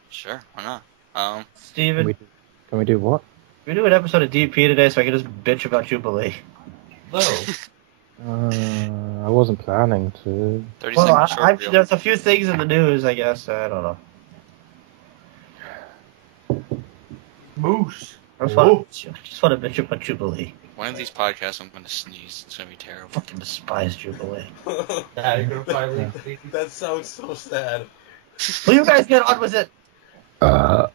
Sure, why not? Steven, Can we do what? we do an episode of DP today so I can just bitch about Jubilee. No. I wasn't planning to. 30 Well, seconds short. there's a few things in the news, I guess. I don't know. Moose. I just want to bitch about Jubilee. One of these podcasts I'm going to sneeze. It's going to be terrible. Fucking despise Jubilee. Nah, you're gonna finally see. That sounds so sad. Will you guys get on with it? I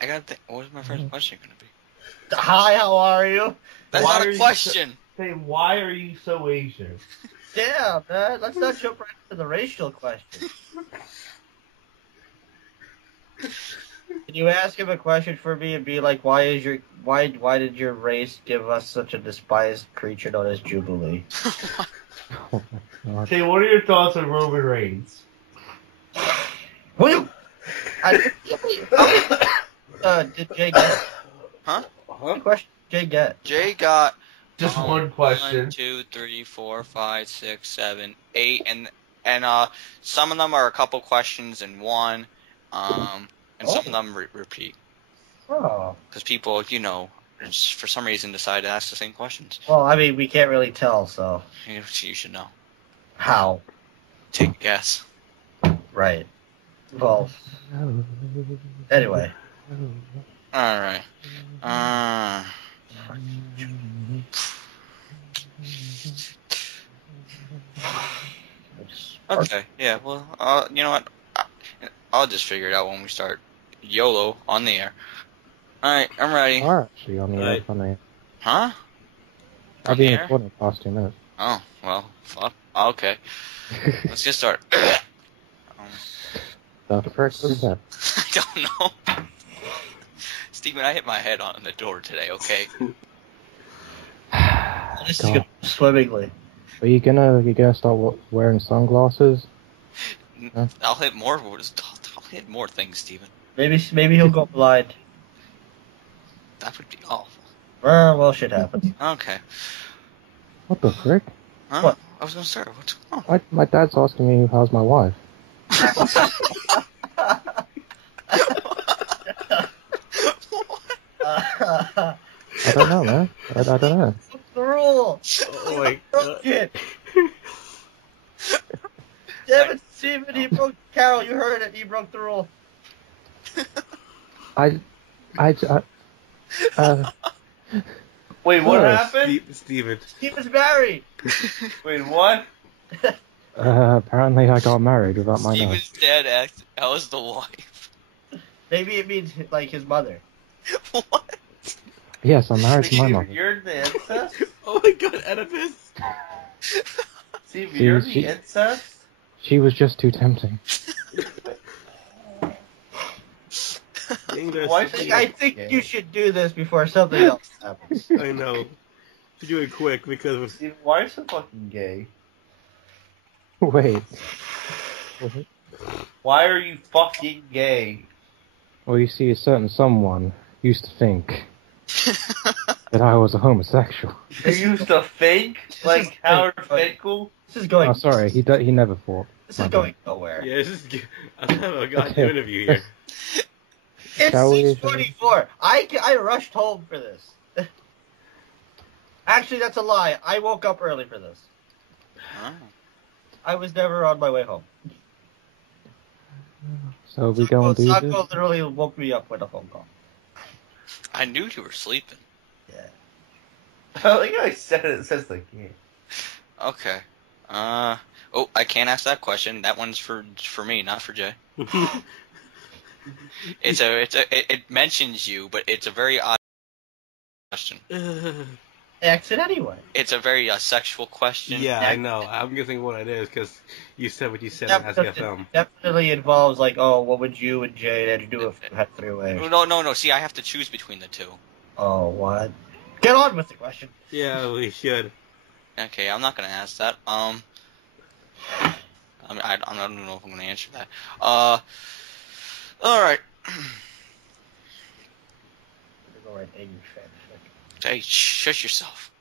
got to think, what was my first question going to be? Hi, how are you? That's Why not are a you question. Say, why are you so Asian? Damn, man. Let's not jump right into the racial question. Can you ask him a question for me and be like, why did your race give us such a despised creature known as Jubilee? Oh my god. Say, what are your thoughts on Roman Reigns? Will you? Did Jay get? Huh? What question did Jay get? Jay got Just one question. 1, 2, 3, 4, 5, 6, 7, 8, and some of them are a couple questions in one, and some of them repeat. Oh. Because people, just for some reason decide to ask the same questions. Well, I mean, we can't really tell, so. You should know. How? Take a guess. Right. Well, anyway. Alright. Okay, yeah, well, you know what? I'll just figure it out when we start YOLO on the air. Alright, I'm ready. We're actually on the air, Right. funny. Huh? I've On the been air? recording the past 2 minutes. Oh, well, fuck. Okay. Let's get started. The frick was that? I don't know. Steven, I hit my head on the door today, okay? This is God. going swimmingly. Are you gonna start wearing sunglasses? Huh? I'll hit more things, Steven. Maybe he'll go blind. That would be awful. Well, shit happens. Okay. What the frick? Huh? What? I was gonna start. What's going on? My dad's asking me how's my wife. I don't know, man. I don't know. The rule! Oh my god. Shit! Damn it, Steven, he broke. Carol, you heard it, he broke the rule. I Wait, what Oh, happened? Steven. He was married! Wait, what? apparently I got married without my knowledge. Steven's dad asked, how was the wife? Maybe it means, like, his mother. What? Yes, I'm married to my Steve, mother. you're the incest? Oh my god, Oedipus. Steve, you're she- the incest? She was just too tempting. English. Why I think you should do this before something else happens. I know. Should do it quick because Steve, why are you so fucking gay? Wait. Why are you fucking gay? Well, you see, a certain someone used to think that I was a homosexual. They used to think like Howard Finkel. This is going. Oh, sorry, he never fought. This is going nowhere. Yeah, this is. I'm having a goddamn Okay. interview here. It's Shall we- 6:24. I rushed home for this. Actually, that's a lie. I woke up early for this. Oh. I was never on my way home. So we go and do Sako this? literally woke me up with a phone call. I knew you were sleeping. Yeah. I like how I said it. It says the game. Okay. Oh, I can't ask that question. That one's for me, not for Jay. It mentions you, but it's a very odd question. Exit anyway. It's a very sexual question. Yeah, I know. I'm guessing what it is because you said what you said in Ask FM. Definitely involves like, oh, what would you and Jade do if you had three-way? No. See, I have to choose between the two. Oh, what? Get on with the question. Yeah, we should. Okay, I'm not gonna ask that. I mean, I don't know if I'm gonna answer that. All right. Go right, English fanfic. Hey, shush yourself.